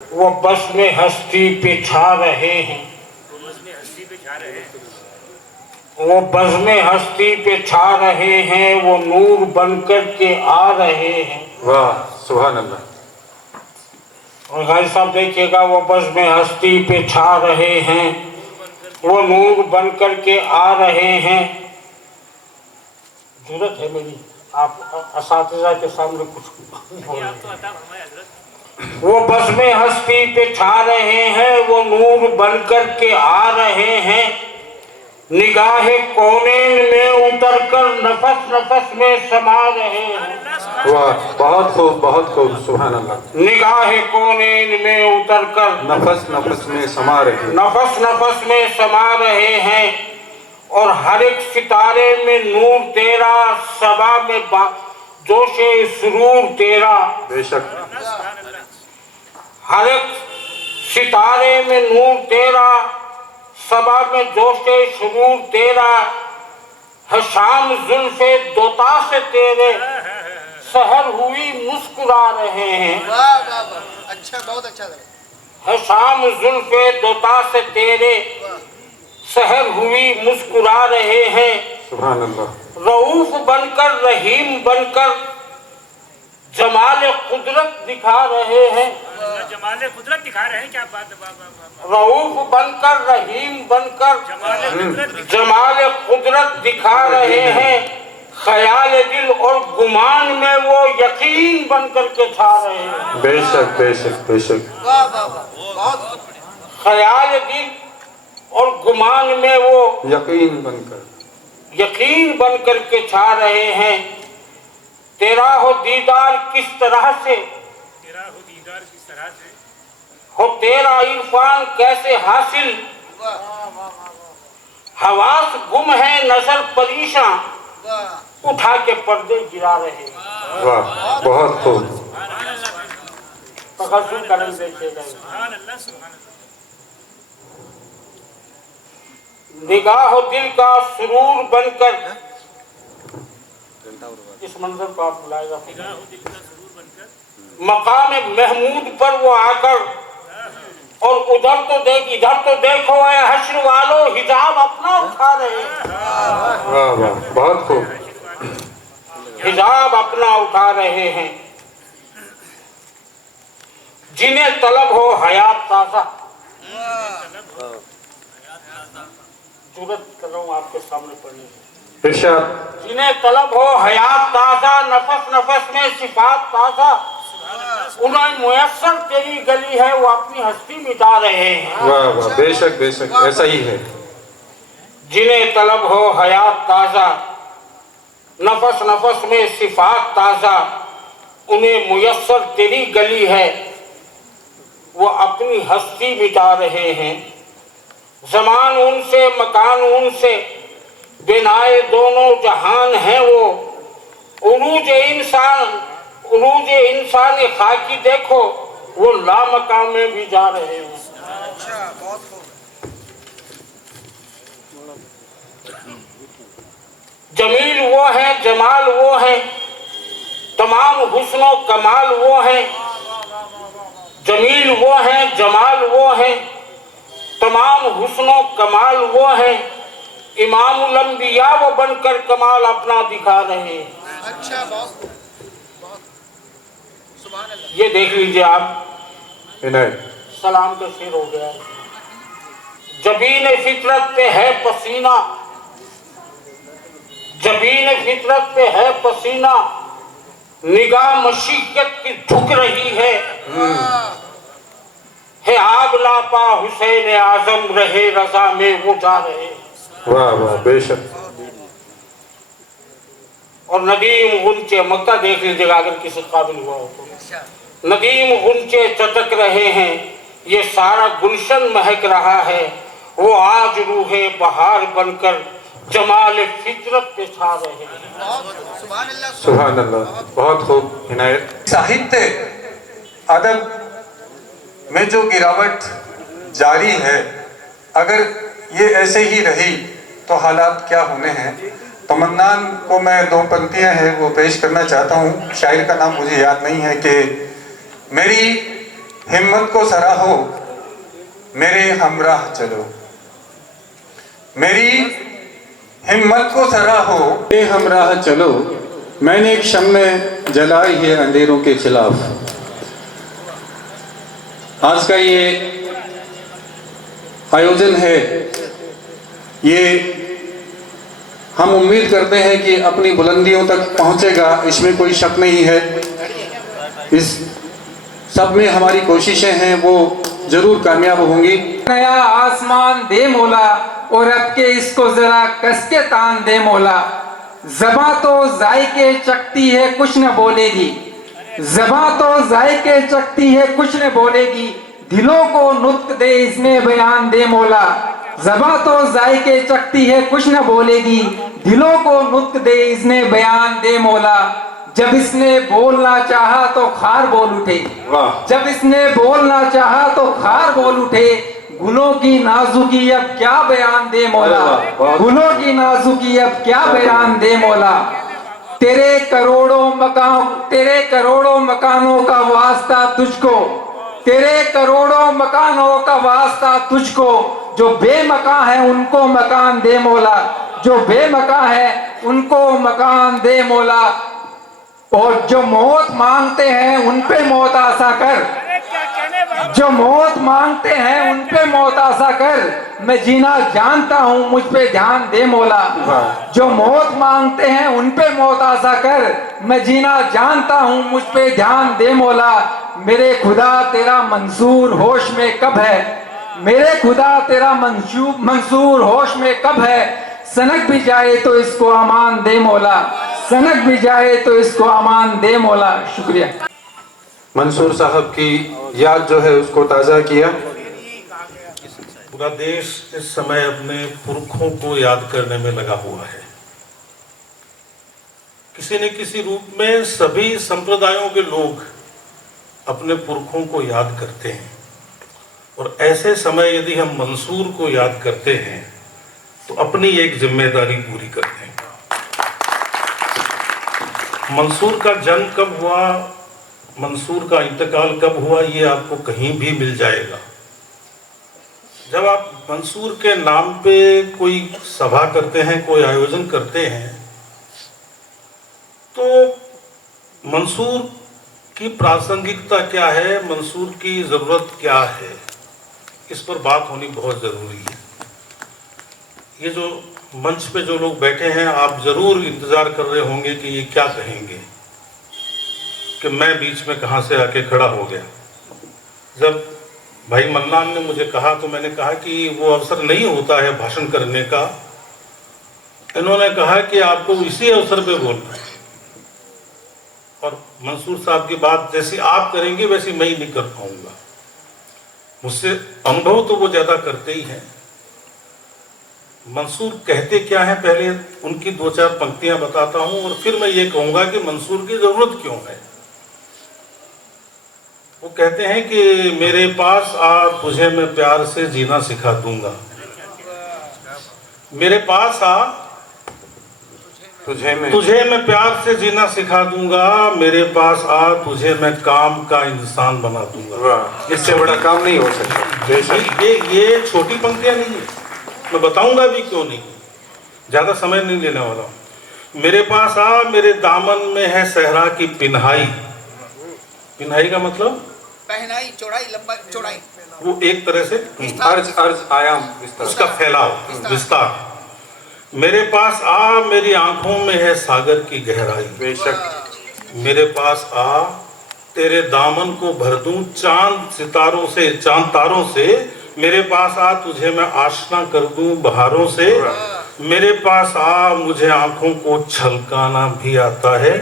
वो बस में हस्ती पे छा रहे हैं, वो बस में हस्ती पे छा रहे हैं, वो नूर बनकर के आ रहे हैं। वाह सुभान अल्लाह। और भाई साहब देखिएगा, वो बस में हस्ती पे छा रहे हैं, वो नूर बनकर के आ रहे हैं। जरूरत है मेरी आप असातिज़ा के सामने कुछ वो बस में हस्ती पे छा रहे हैं, वो नूर बनकर के आ रहे हैं। निगाहे कौनेन में उतर कर नफस नफस में समा रहे हैं। वाह बहुत खूब सुभान अल्लाह। निगाहे कौनेन में उतर कर नफस नफस में समा रहे, नफस नफस में समा रहे हैं। और हर एक सितारे में नूर तेरा, सबा में जोशे सुरूर तेरा। बेशक हर एक सितारे में नूर तेरा, सबा में जोशे सुरूर तेरा। है शाम जुल्फे दोता से तेरे, सहर हुई मुस्कुरा रहे हैं। वाह वाह वाह, अच्छा, बहुत अच्छा लगा। है शाम जुल्फे दोता से तेरे, सहर हुई मुस्कुरा रहे हैं। सुभान अल्लाह। रऊफ बनकर रहीम बनकर जमाल कुदरत दिखा रहे हैं। जमाल कुदरत दिखा रहे हैं, क्या बात है। रऊफ बनकर रहीम बनकर जमाल कुदरत दिखा रहे हैं। ख्याल दिल और गुमान में वो यकीन बनकर के छा रहे हैं। बेशक बेशक बेशक। वाह वाह वाह, बहुत ख्याल दिल और गुमान में वो यकीन बनकर के छा रहे हैं। तेरा हो दीदार किस तरह से, हो तेरा इरफान कैसे हासिल। हवास गुम है नजर परेशान, उठा के पर्दे गिरा रहे हैं। वाह बहुत खूब। तखस्सुस कलम देखिएगा। निगाह दिल का सुरूर बनकर, इस मंजर को आप बुलाएगा। मकाम महमूद पर वो आकर, और उधर तो देख इधर तो देखो, ऐ हश्र वालों हिजाब अपना उठा रहे हैं। वाह वाह बहुत खूब। हिजाब अपना उठा रहे हैं। जिन्हें तलब हो हयात ताजा, जरूरत कर रहा हूँ आपके सामने पढ़ने की। इरशाद। जिन्हें तलब हो हयात ताजा, नफस नफस में सिफात ताजा, उन्हें मुयस्सर तेरी गली है, वो अपनी हस्ती मिटा रहे हैं। वाह वाह बेशक बेशक, ऐसा ही है। जिन्हें तलब हो हयात ताजा, नफस नफस में सिफात ताजा, उन्हें मुयस्सर तेरी गली है, वो अपनी हस्ती मिटा रहे हैं। ज़मान उनसे मकान उनसे, बिनाए दोनों जहान हैं वो। उरूज इंसान खाकी देखो, वो लामकाम में भी जा रहे हैं। अच्छा, बहुत खूब। जमील वो है जमाल वो है, तमाम हुस्नो कमाल वो है। जमील वो है जमाल वो है, तमाम हुस्नो कमाल वो है। इमामुल अंबिया वो बनकर कमाल अपना दिखा रहे हैं। अच्छा, बहुत सुभान अल्लाह। ये देख लीजिए आप, इनायत। सलाम का शेर हो गया। जबीन फितरत पे है पसीना, जबीन फितरत पे है पसीना, निगाह मशीकत की झुक रही है। आग लापा हुसैन आजम रहे रजा में वो जा रहे। वाह वाह बेशक। और नदीम गुंचे, मक्का देख लीजिएगा अगर किसी काबिल हुआ हो तो। नदीम गुंचे चटक रहे हैं, ये सारा गुलशन महक रहा है। वो आज रूहे बहार बनकर जमाल फितरत पे छा रहे हैं। सुभान अल्लाह सुभान अल्लाह, बहुत खूब इनायत। साहित्य अदब में जो गिरावट जारी है, अगर ये ऐसे ही रही तो हालात क्या होने हैं। तमन्नान को मैं दो पंक्तियां हैं वो पेश करना चाहता हूँ। शायर का नाम मुझे याद नहीं है कि मेरी हिम्मत को सराहो, मेरे हमराह चलो। मेरी हिम्मत को सराहो, मेरे हमराह चलो। मैंने एक शम्मे जलाई है अंधेरों के खिलाफ। आज का ये आयोजन है, ये हम उम्मीद करते हैं कि अपनी बुलंदियों तक पहुंचेगा, इसमें कोई शक नहीं है। इस सब में हमारी कोशिशें हैं वो जरूर कामयाब होंगी। नया आसमान दे मौला और अब के इसको जरा कस के तान दे मौला। ज़बां तो जायके चखती है कुछ न बोलेगी, ज़बां तो जायके चखती है कुछ न बोलेगी। दिलों को नुत्क दे इसमें बयान दे मौला। ज़बां तो जायके चखती है कुछ न बोलेगी, दिलों को नुत्क दे इसमें बयान दे मौला। जब इसने बोलना चाहा तो खार बोल उठे, जब इसने बोलना चाहा तो खार बोल उठे। गुलों की नाजुकी अब क्या बयान दे मौला, गुलों की नाजुकी अब क्या बयान दे मौला। तेरे करोड़ों मकानों का वास्ता तुझको, तेरे करोड़ों मकानों का वास्ता तुझको। जो बेमकान है उनको मकान दे मौला, जो बेमकान है उनको मकान दे मौला। और जो मौत मांगते हैं उन पे मौत आसा कर, जो मौत मांगते हैं उन पे मौत आसा कर। मैं जीना जानता हूँ मुझ पे ध्यान दे मौला। जो मौत मांगते हैं उन पे मौत आसा कर, मैं जीना जानता हूँ मुझ पे ध्यान दे मौला। मेरे खुदा तेरा मंसूर होश में कब है, मेरे खुदा तेरा मंसूर होश में कब है। सनक भी जाए तो इसको अमान दे मौला, सनक भी जाए तो इसको अमान दे मौला। शुक्रिया। मंसूर साहब की याद जो है उसको ताज़ा किया। पूरा देश इस समय अपने पुरखों को याद करने में लगा हुआ है। किसी न किसी रूप में सभी संप्रदायों के लोग अपने पुरखों को याद करते हैं, और ऐसे समय यदि हम मंसूर को याद करते हैं तो अपनी एक जिम्मेदारी पूरी करते हैं। मंसूर का जन्म कब हुआ, मंसूर का इंतकाल कब हुआ, ये आपको कहीं भी मिल जाएगा। जब आप मंसूर के नाम पे कोई सभा करते हैं, कोई आयोजन करते हैं, तो मंसूर की प्रासंगिकता क्या है, मंसूर की ज़रूरत क्या है, इस पर बात होनी बहुत ज़रूरी है। ये जो मंच पे जो लोग बैठे हैं, आप ज़रूर इंतज़ार कर रहे होंगे कि ये क्या कहेंगे, कि मैं बीच में कहाँ से आके खड़ा हो गया। जब भाई मन्नान ने मुझे कहा तो मैंने कहा कि वो अवसर नहीं होता है भाषण करने का। इन्होंने कहा कि आपको इसी अवसर पे बोलना है, और मंसूर साहब की बात जैसी आप करेंगे वैसी मैं ही नहीं कर पाऊंगा। मुझसे अनुभव तो वो ज़्यादा करते ही हैं। मंसूर कहते क्या है, पहले उनकी 2-4 पंक्तियां बताता हूं, और फिर मैं ये कहूंगा कि मंसूर की ज़रूरत क्यों है। वो कहते हैं कि मेरे पास आ, तुझे मैं प्यार से जीना सिखा दूंगा। मेरे पास आ, तुझे मैं प्यार से जीना सिखा दूंगा। मेरे पास आ, तुझे मैं काम का इंसान बना दूंगा। इससे बड़ा काम नहीं हो सकता। ये छोटी पंक्तियां नहीं है, मैं बताऊंगा भी क्यों नहीं, ज़्यादा समय नहीं लेने वाला हूँ। मेरे पास आ, मेरे दामन में है सहरा की पिन्हाई। पिन्हाई का मतलब पहनाई, चौड़ाई, लंबाई, चौड़ाई, वो एक तरह से अर्ज आयाम विस्तार, उसका फैलाव, विस्तार। मेरे पास आ, मेरी आंखों में है सागर की गहराई। बेशक। मेरे पास आ, तेरे दामन को भर दूं चांद सितारों से, चांद तारों से। मेरे पास आ, तुझे मैं आशना कर दूं बहारों से। मेरे पास आ, मुझे आंखों को छलकाना भी आता है।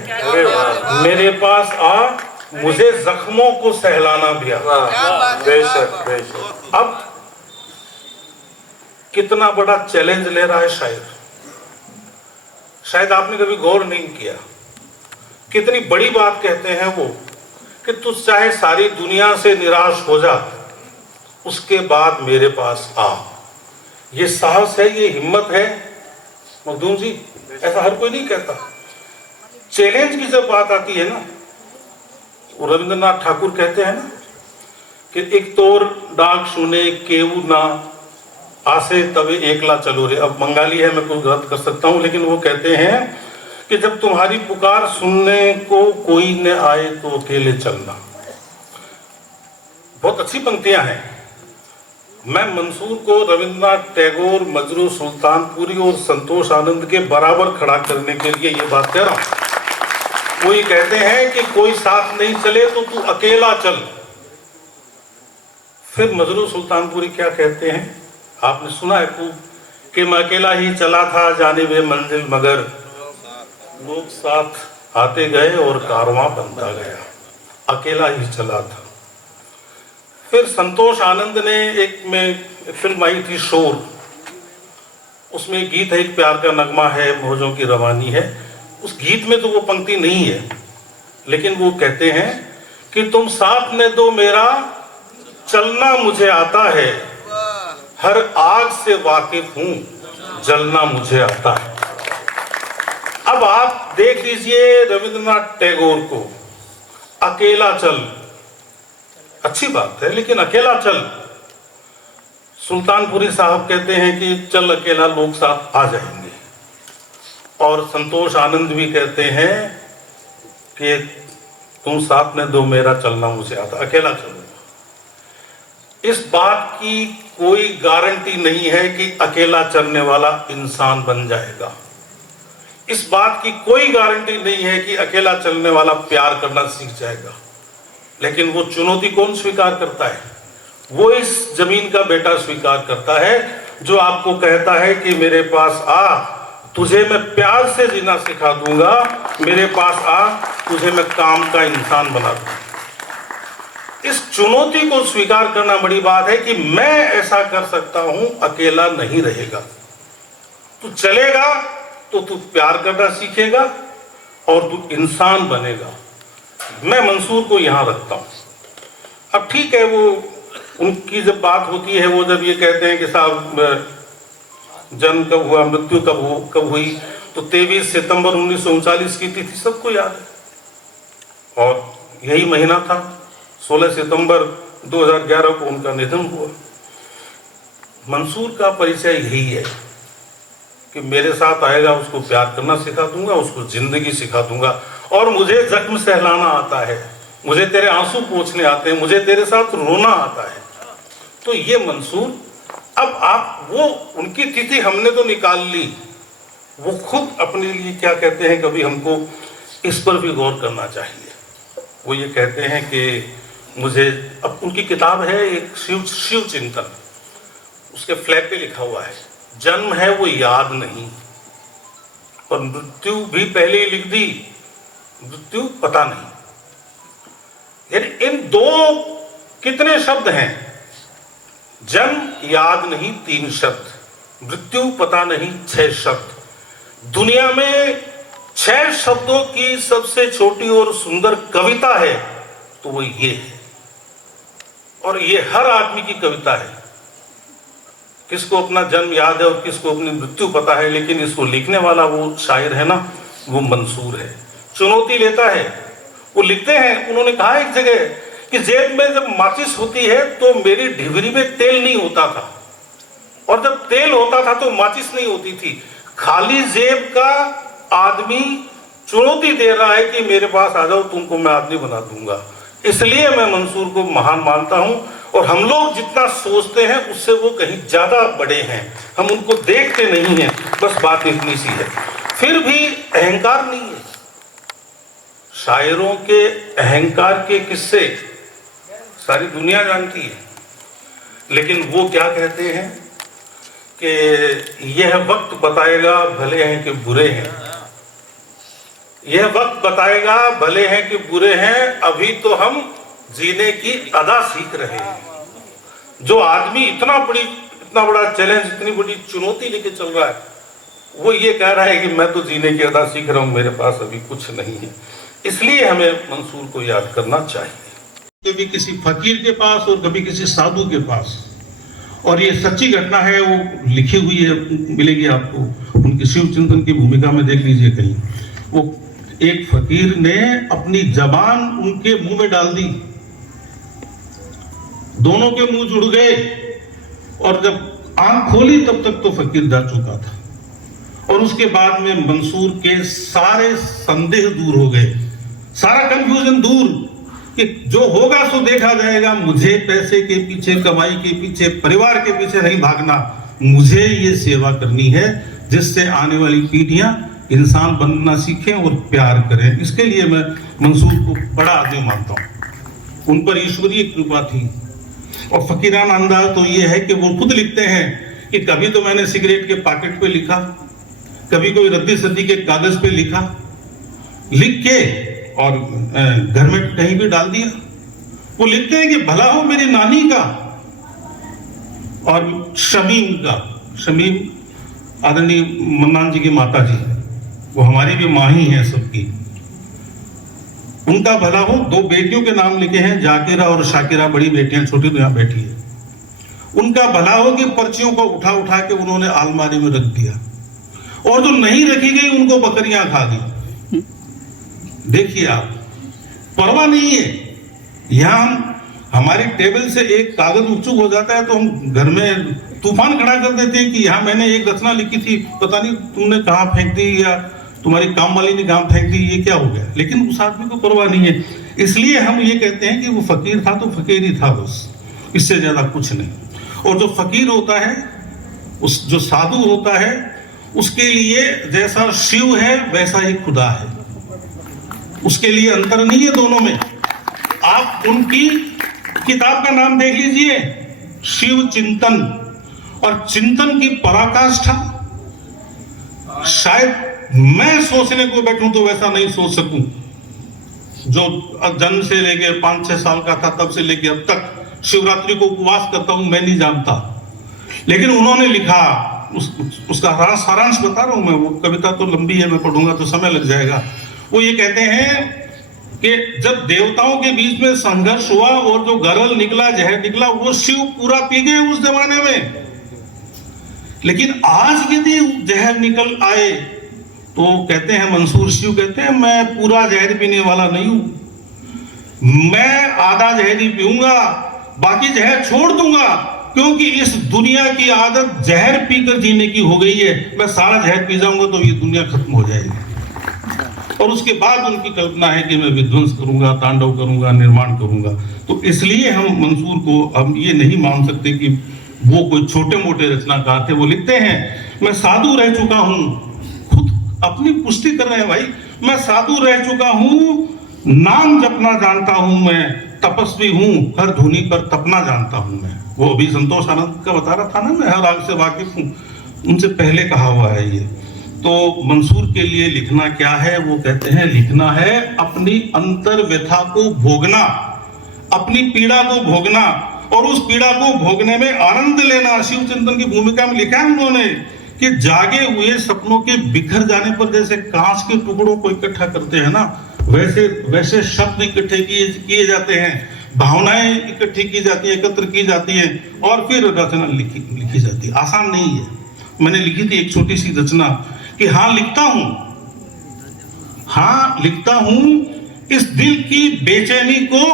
मेरे पास आ, मुझे जख्मों को सहलाना भी आता है। बेशक बेशक। अब कितना बड़ा चैलेंज ले रहा है शायर। शायद आपने कभी गौर नहीं किया, कितनी बड़ी बात कहते हैं वो, कि तू चाहे सारी दुनिया से निराश हो जा, उसके बाद मेरे पास आ। ये साहस है, ये हिम्मत है मखदूम जी, ऐसा हर कोई नहीं कहता। चैलेंज की जब बात आती है ना, रविंद्रनाथ ठाकुर कहते हैं ना कि एक तोर डाक सुने केऊ ना आसे तवे एकला चलो रे। अब बंगाली है, मैं कुछ गलत कर सकता हूँ, लेकिन वो कहते हैं कि जब तुम्हारी पुकार सुनने को कोई न आए तो अकेले चलना। बहुत अच्छी पंक्तियां हैं। मैं मंसूर को रविंद्रनाथ टैगोर, मजरू सुल्तानपुरी और संतोष आनंद के बराबर खड़ा करने के लिए ये बात कह रहा हूं। वो ये कहते हैं कि कोई साथ नहीं चले तो तू अकेला चल। फिर मजरू सुल्तानपुरी क्या कहते हैं, आपने सुना है खूब, कि मैं अकेला ही चला था जाने वे मंजिल, मगर लोग साथ आते गए और कारवां बनता गया। अकेला ही चला था। फिर संतोष आनंद ने एक फिल्म आई थी शोर, उसमें गीत है, एक प्यार का नगमा है, मौजों की रवानी है। उस गीत में तो वो पंक्ति नहीं है, लेकिन वो कहते हैं कि तुम साथ में दो मेरा चलना मुझे आता है, हर आग से वाकिफ हूं जलना मुझे आता है। अब आप देख लीजिए रविंद्रनाथ टैगोर को, अकेला चल, अच्छी बात है, लेकिन अकेला चल। सुल्तानपुरी साहब कहते हैं कि चल अकेला लोग साथ आ जाएंगे, और संतोष आनंद भी कहते हैं कि तुम साथ में दो मेरा चलना मुझे आता, अकेला चलो। इस बात की कोई गारंटी नहीं है कि अकेला चलने वाला इंसान बन जाएगा। इस बात की कोई गारंटी नहीं है कि अकेला चलने वाला प्यार करना सीख जाएगा। लेकिन वो चुनौती कौन स्वीकार करता है? वो इस जमीन का बेटा स्वीकार करता है, जो आपको कहता है कि मेरे पास आ, तुझे मैं प्यार से जीना सिखा दूंगा, मेरे पास आ, तुझे मैं काम का इंसान बना दूंगा। इस चुनौती को स्वीकार करना बड़ी बात है कि मैं ऐसा कर सकता हूं, अकेला नहीं रहेगा। तू चलेगा तो तू प्यार करना सीखेगा और तू इंसान बनेगा। मैं मंसूर को यहां रखता हूं। अब ठीक है, वो उनकी जब बात होती है, वो जब ये कहते हैं कि साहब जन्म कब हुआ, मृत्यु कब हुई, तो 23 सितंबर 1939 की तिथि सबको याद है, और यही महीना था 16 सितंबर 2011 को उनका निधन हुआ। मंसूर का परिचय यही है कि मेरे साथ आएगा, उसको प्यार करना सिखा दूंगा, उसको जिंदगी सिखा दूंगा, और मुझे जख्म सहलाना आता है, मुझे तेरे आंसू पोंछने आते हैं, मुझे तेरे साथ रोना आता है। तो ये मंसूर, अब आप वो उनकी तिथि हमने तो निकाल ली, वो खुद अपने लिए क्या कहते हैं, कभी हमको इस पर भी गौर करना चाहिए। वो ये कहते हैं कि मुझे, अब उनकी किताब है एक शिव चिंतन, उसके फ्लैप पे लिखा हुआ है, जन्म है वो याद नहीं, और मृत्यु भी पहले ही लिख दी, मृत्यु पता नहीं। यानी इन दो कितने शब्द हैं? जन्म याद नहीं 3 शब्द, मृत्यु पता नहीं 6 शब्द। दुनिया में 6 शब्दों की सबसे छोटी और सुंदर कविता है तो वो ये है, और ये हर आदमी की कविता है। किसको अपना जन्म याद है और किसको अपनी मृत्यु पता है, लेकिन इसको लिखने वाला वो शायर है ना, वो मंसूर है। चुनौती लेता है, वो लिखते हैं, उन्होंने कहा एक जगह कि जेब में जब माचिस होती है तो मेरी ढिबरी में तेल नहीं होता था, और जब तेल होता था तो माचिस नहीं होती थी। खाली जेब का आदमी चुनौती दे रहा है कि मेरे पास आ जाओ, तुमको मैं आदमी बना दूंगा। इसलिए मैं मंसूर को महान मानता हूं, और हम लोग जितना सोचते हैं उससे वो कहीं ज्यादा बड़े हैं, हम उनको देखते नहीं हैं, बस बात इतनी सी है। फिर भी अहंकार नहीं है। शायरों के अहंकार के किस्से सारी दुनिया जानती है, लेकिन वो क्या कहते हैं कि यह वक्त बताएगा भले हैं कि बुरे हैं, यह वक्त बताएगा भले हैं कि बुरे हैं, अभी तो हम जीने की अदा सीख रहे हैं। जो आदमी इतना बड़ा चैलेंज, इतनी बड़ी चुनौती लेके चल रहा है, वो ये कह रहा है कि मैं तो जीने की अदा सीख रहा हूं, मेरे पास अभी कुछ नहीं है। इसलिए हमें मंसूर को याद करना चाहिए। कभी किसी फकीर के पास और कभी किसी साधु के पास, और ये सच्ची घटना है, वो लिखी हुई है, मिलेगी आपको उनकी शिव चिंतन की भूमिका में, देख लीजिए कहीं। वो एक फकीर ने अपनी जबान उनके मुंह में डाल दी, दोनों के मुंह जुड़ गए और जब आंख खोली तब तक तो फकीर जा चुका था। और उसके बाद में मंसूर के सारे संदेह दूर हो गए, सारा कंफ्यूजन दूर, कि जो होगा सो देखा जाएगा। मुझे पैसे के पीछे, कमाई के पीछे, परिवार के पीछे नहीं भागना, मुझे ये सेवा करनी है जिससे आने वाली पीढ़ियां इंसान बनना सीखें और प्यार करें। इसके लिए मैं मंसूर को बड़ा आदमी मानता हूं। उन पर ईश्वरीय कृपा थी। और फकीराना अंदाज तो ये है कि वो खुद लिखते हैं कि कभी तो मैंने सिगरेट के पैकेट पे लिखा, कभी कोई रद्दी सद्दी के कागज पे लिखा, लिख के और घर में कहीं भी डाल दिया। वो लिखते हैं कि भला हो मेरी नानी का और शमीम का। शमीम आदरणीय मन्नान जी की माता जी, वो हमारी भी माँ ही है सबकी। उनका भला हो, 2 बेटियों के नाम लिखे हैं, जाकिरा और शाकिरा, बड़ी बेटियां, छोटी तो यहाँ बैठी है। उनका भला हो कि पर्चियों को उठा उठा के उन्होंने अलमारी में रख दिया, और जो नहीं रखी गई उनको बकरियां खा गई। देखिए आप, परवाह नहीं है। यहां हमारी टेबल से एक कागज उचूक हो जाता है तो हम घर में तूफान खड़ा कर देते हैं कि यहाँ मैंने एक रचना लिखी थी, पता नहीं तुमने कहाँ फेंक दी, या तुम्हारी काम वाली ने कहाँ फेंक दी, ये क्या हो गया। लेकिन उस आदमी को परवाह नहीं है। इसलिए हम ये कहते हैं कि वो फकीर था तो फकीर ही था, बस, इससे ज्यादा कुछ नहीं। और जो फकीर होता है, उस जो साधु होता है, उसके लिए जैसा शिव है वैसा ही खुदा है। उसके लिए अंतर नहीं है दोनों में। आप उनकी किताब का नाम देख लीजिए, शिव चिंतन, और चिंतन की पराकाष्ठा शायद मैं सोचने को बैठूं तो वैसा नहीं सोच सकूं। जो जन्म से लेके 5-6 साल का था तब से लेके अब तक शिवरात्रि को उपवास करता हूं, मैं नहीं जानता। लेकिन उन्होंने लिखा, उसका सारांश बता रहा हूं मैं। वो कविता तो लंबी है, मैं पढ़ूंगा तो समय लग जाएगा। वो ये कहते हैं कि जब देवताओं के बीच में संघर्ष हुआ और जो गरल निकला, जहर निकला, वो शिव पूरा पी गए उस जमाने में। लेकिन आज यदि जहर निकल आए तो कहते हैं मंसूर शिव कहते हैं, मैं पूरा जहर पीने वाला नहीं हूं, मैं आधा जहर ही पीऊंगा, बाकी जहर छोड़ दूंगा, क्योंकि इस दुनिया की आदत जहर पीकर जीने की हो गई है। मैं सारा जहर पी जाऊंगा तो ये दुनिया खत्म हो जाएगी। और उसके बाद उनकी कल्पना है कि मैं विध्वंस करूंगा, तांडव करूंगा, निर्माण करूंगा। तो इसलिए हम मंसूर को हम ये नहीं मान सकते कि वो कोई छोटे मोटे रचनाकार थे। वो लिखते हैं, मैं साधु रह चुका हूं, खुद अपनी पुष्टि कर रहे हैं भाई, मैं साधु रह चुका हूं, नाम जपना जानता हूं, मैं तपस्वी हूं, हर धुनी पर तपना जानता हूं मैं। वो अभी संतोष आनंद का बता रहा था ना, मैं हर आग से वाकिफ हूं, उनसे पहले कहा हुआ है ये। तो मंसूर के लिए लिखना क्या है? वो कहते हैं लिखना है अपनी अंतर व्यथा को भोगना, अपनी पीड़ा को भोगना, और उस पीड़ा को भोगने में आनंद लेना। शिव चिंतन की भूमिका में लिखा है उन्होंने कि जागे हुए सपनों के बिखर जाने पर जैसे कांच के टुकड़ों को इकट्ठा करते हैं ना, वैसे शब्द इकट्ठे किए जाते हैं, भावनाएं इकट्ठी की जाती है, एकत्र की जाती है, और फिर रचना लिखी जाती है। आसान नहीं है। मैंने लिखी थी एक छोटी सी रचना कि हाँ लिखता हूं इस दिल की बेचैनी को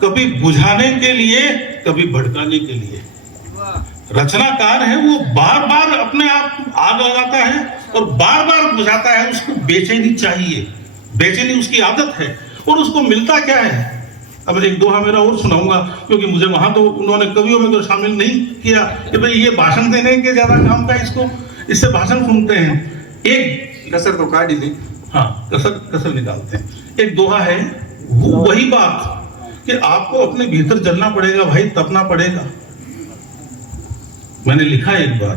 कभी बुझाने के लिए, कभी भड़काने के लिए। रचनाकार है वो बार बार अपने आप आग लगाता है और बार बार बुझाता है। उसको बेचैनी चाहिए, बेचैनी उसकी आदत है। और उसको मिलता क्या है? अब एक दोहा मेरा और सुनाऊंगा, क्योंकि मुझे वहां तो उन्होंने कवियों में तो शामिल नहीं किया कि भाई ये भाषण देने के ज्यादा काम का, इससे भाषण सुनते हैं। एक कसर तो काट ही दी। हाँ, कसर निकालते हैं। एक दोहा है, वही बात कि आपको अपने भीतर जलना पड़ेगा भाई, तपना पड़ेगा। मैंने लिखा एक बार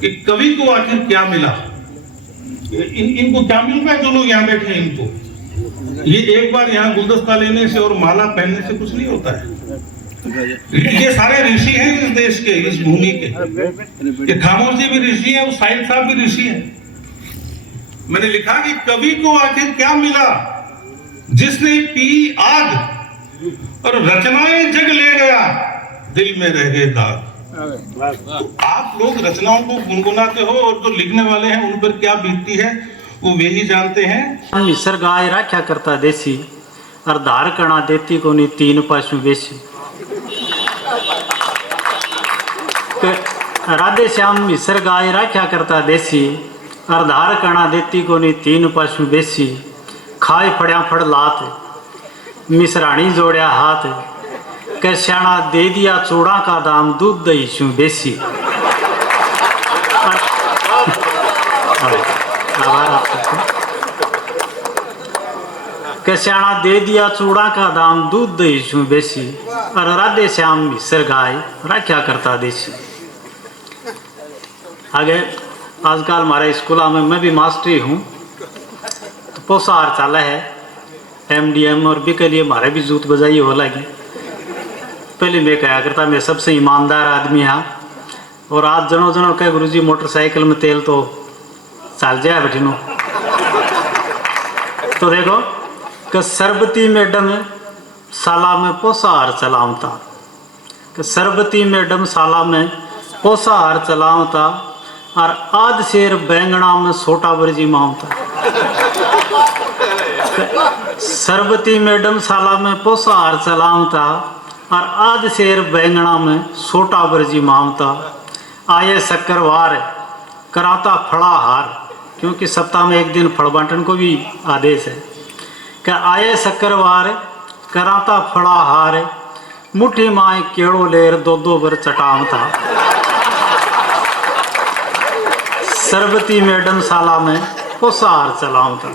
कि कवि को आखिर क्या मिला, इनको क्या मिल रहा है जो लोग यहाँ बैठे हैं इनको। ये एक बार यहाँ गुलदस्ता लेने से और माला पहनने से कुछ नहीं होता है। ये सारे ऋषि हैं इस देश के, इस भूमि के। ये खामोश जी भी ऋषि है, उस साहिब साहब भी ऋषि है। मैंने लिखा कि कवि को आखिर क्या मिला जिसने पी आग और रचनाएं जग ले गया, दिल में रह गए दाग। तो आप लोग रचनाओं को गुनगुनाते हो और जो लिखने वाले हैं उन पर क्या बीतती है वो वे ही जानते हैं। निसर्ग आय राख्या करता देसी और धार कणा देती को नहीं 3 पासों बेसी। राधे श्याम मिसर गाय राख्या करता देसी अर्धार कणा देती को नहीं तीन पशु बेसी खाए फड़िया फड़ लात मिसराणी जोड़िया हाथ के श्याणा दे दिया चूड़ा का दाम दूध दही शू बेसी। के श्याणा दे दिया चूड़ा का दाम दूध दही शू बेसी और राधे श्याम मिसर गाय राख्या करता देसी। आगे आजकल हमारे स्कूल में मैं भी मास्टरी हूँ तो पोसार चाला है MDM और भी के लिए हमारे भी जूत बजाई हो लगी। पहले मैं कहा करता मैं सबसे ईमानदार आदमी हाँ और आज जनो जनो कह गुरुजी मोटरसाइकिल में तेल तो चल जाए बैठिनो। तो देखो कि सरबती मैडम साला में पोसार चलावता कि सरबती मैडम साला में पोसार चलावता और आध शेर बैंगना में सोटा बरजी मामता। सरबती मैडम साला में पोसार चलावता और आध शेर बैंगना में सोटा बरजी मामता। आये शक्करवार कराता फड़ाहार क्योंकि सप्ताह में एक दिन फड़ बांटन को भी आदेश है कि आये शक्करवार कराता फड़ाहार मुट्ठी माए केड़ो लेर दो दो बर चटावता। सरबती मैडम साला में पोसार चलावता।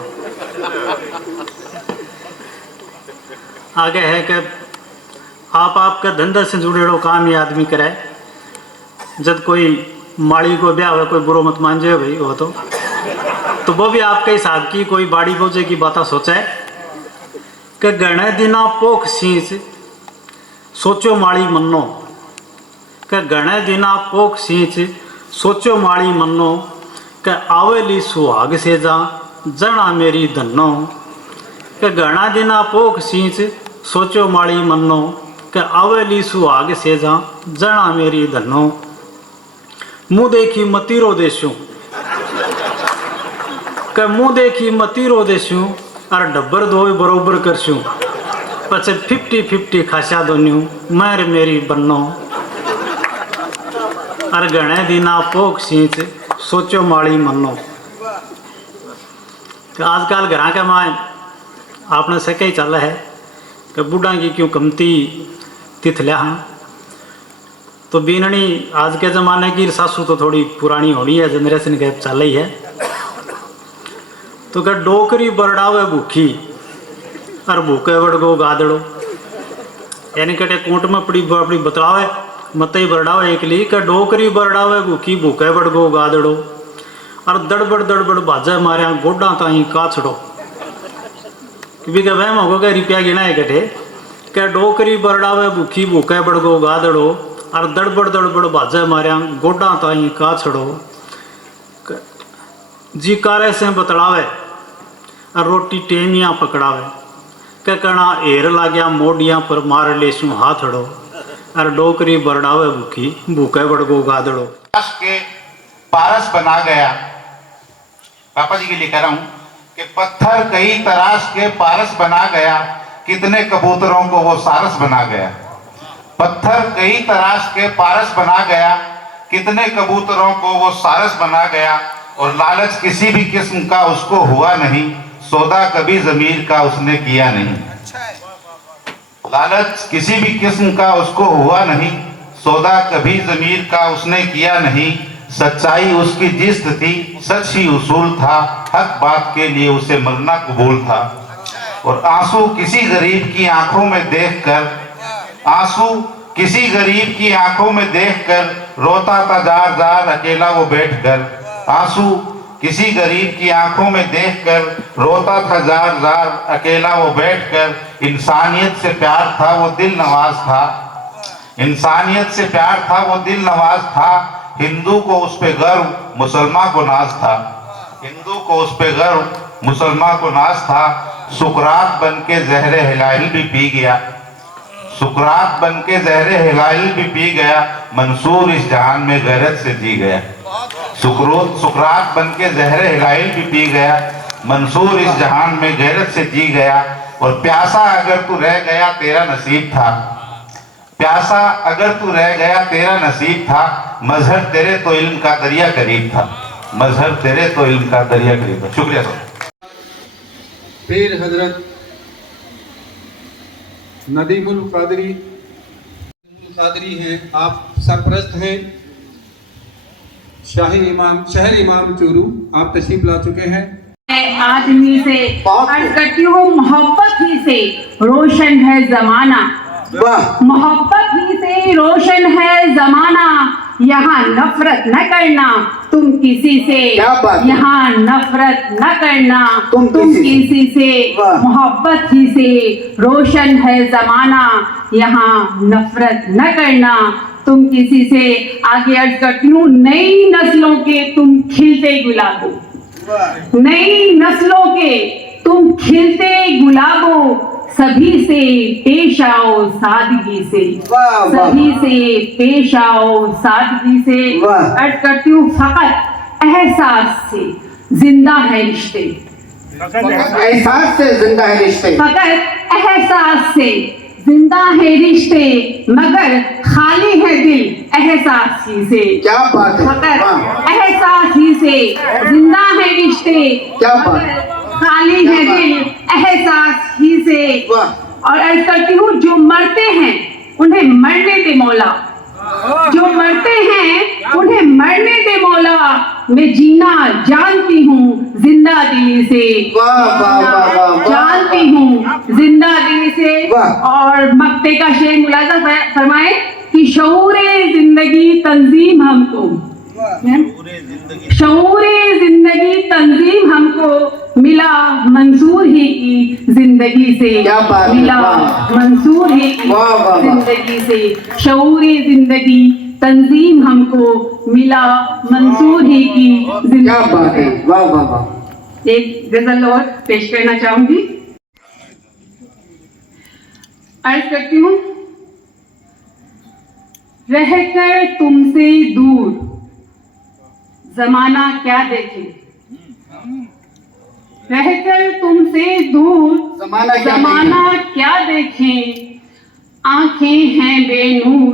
आगे है कि आपका धंधा से जुड़ेड़ो काम ये आदमी करे। जब कोई माड़ी को ब्याह हो कोई बुरो मत मान जाए भाई वो तो वो भी आपके हिसाब की कोई बाड़ी बोझे की बात सोचा है कि गणे दिना पोख सींच सोचो माड़ी मन्नो कि गणे दिना पोख सींच सोचो माड़ी मन्नो कि आवेली सुहाग से जा जना मेरी धन्नो कि गणा दिना पोख सींच सोचो माड़ी मन्नो कि आवेली सुहाग से जा जना मेरी धन्नो। मुँह देखी मतीरो देशू कि मुँह देखी मतीरो देशू और डब्बर दो बरोबर करशू पचे 50-50 खासा दोन्यू मैर मेरी बन्नो और गणे दिना पोख सींच सोचो माड़ी मन्नो। आजकल घर के माए आपने सके ही चल है कि बूढ़ा की क्यों कमती तिथल्या हाँ तो बीननी आज के ज़माने की सासू तो थोड़ी पुरानी होनी है जनरेशन के चल ही है तो क्या डोकरी बरडावे भूखी और भूखे बड़गो गादड़ो यानी कटे कोट में पड़ी अपनी बतलावे मत ही बरडावे एक ली का डोकरी बरडावे भूखी भूखे बड़गो गादड़ो और दड़बड़ भाजा मारिया गोडा ताई काछड़ो कि वह होगा क्या रुपया गिना है कटे क्या डोकरी बरडावे भूखी भूखे बड़गो गादड़ो और दड़बड़ भाजा मारिया गोडा ताई काछड़ो जी कारे से बतलावे और रोटी टेमियाँ पकड़ावे के कणा एर लाग्या मोडियाँ पर मार लेसू हाथड़ो और डोकरी बरडावे भूखी भूखे बड़गो गादड़ो। के पारस बना गया पापा जी के लिए कह रहा हूँ कि पत्थर कई तराश के पारस बना गया कितने कबूतरों को वो सारस बना गया। पत्थर कई तराश के पारस बना गया कितने कबूतरों को वो सारस बना गया और लालच किसी भी किस्म का उसको हुआ नहीं सौदा कभी ज़मीर का उसने किया नहीं। लालच किसी भी किस्म का उसको हुआ नहीं सौदा कभी ज़मीर का उसने किया नहीं। सच्चाई उसकी जिस्त थी सच ही उसूल था हक बात के लिए उसे मरना कबूल था। और आंसू किसी गरीब की आंखों में देखकर आंसू किसी गरीब की आंखों में देखकर रोता था जार जार अकेला वो बैठकर। आंसू किसी गरीब की आंखों में देखकर रोता था जार जार अकेला वो बैठकर। इंसानियत से प्यार था वो दिल नवाज था इंसानियत से प्यार था वो दिल नवाज था। हिंदू को उस पे गर्व मुसलमान को नाज था हिंदू को उस पे गर्व मुसलमान को नाज था। सुकरात बन के जहरे हिलाइल भी पी गया सुकरात बन के जहरे हिलाइल भी पी गया। मंसूर इस जहान में गैरत से जी गया सुकरात बन के जहरे हिलाइल भी पी गया। मंसूर इस जहान में गैरत से जी गया। और प्यासा अगर तू रह गया तेरा नसीब था प्यासा अगर तू रह गया तेरा नसीब था, मजहर तेरे तो इल्म का दरिया करीब था, मजहर तेरे तो इल्म का दरिया करीब था। शुक्रिया सर। फिर हजरत नदीमुल कादरी हैं, आप सरपरस्त हैं शहर इमाम चूरू, आप तशरीफ ला चुके हैं। आदमी से अर्ज करती हूँ, मोहब्बत ही से रोशन है जमाना, मोहब्बत ही से रोशन है जमाना, यहाँ नफरत न करना तुम किसी से, यहाँ नफरत न करना तुम किसी से, मोहब्बत ही से रोशन है जमाना, यहाँ नफरत न करना तुम किसी से। आगे अर्ज करती हूँ, नई नस्लों के तुम खिलते गुलाब हो, नई नस्लों के तुम खिलते गुलाबो, सभी से पेश आओ सादगी से, सभी से पेश आओ सादगी से। अर्ज करती हूँ, फकत एहसास से जिंदा है रिश्ते, एहसास से जिंदा है रिश्ते, फकत एहसास से जिंदा है रिश्ते, मगर खाली है दिल एहसास ही से। क्या बात है, फकत एहसास ही से जिंदा है रिश्ते, क्या बात, खाली है दिल एहसास ही से। और अर्ज करती हूँ, जो मरते हैं उन्हें मरने दे मौला, जो मरते हैं उन्हें मरने दे मौला, मैं जीना जानती हूँ जिंदा दिली से, जानती हूँ जिंदा दिली से। और मक्ते का शेर मुलाजा फरमाए कि शऊरे जिंदगी तंजीम हमको, शऊरे जिंदगी तंजीम हमको मिला मंसूर ही की जिंदगी से, मिला मंसूर ही की जिंदगी से, शऊरे जिंदगी तंजीम हमको मिला मंसूर ही की जिंदगी। क्या बात है, वाह वाह वाह। एक गजल और पेश करना चाहूंगी। अर्ज करती हूँ, रहकर तुमसे दूर जमाना क्या देखे, रहकर तुमसे दूर जमाना क्या देखे, आंखें हैं बेनूर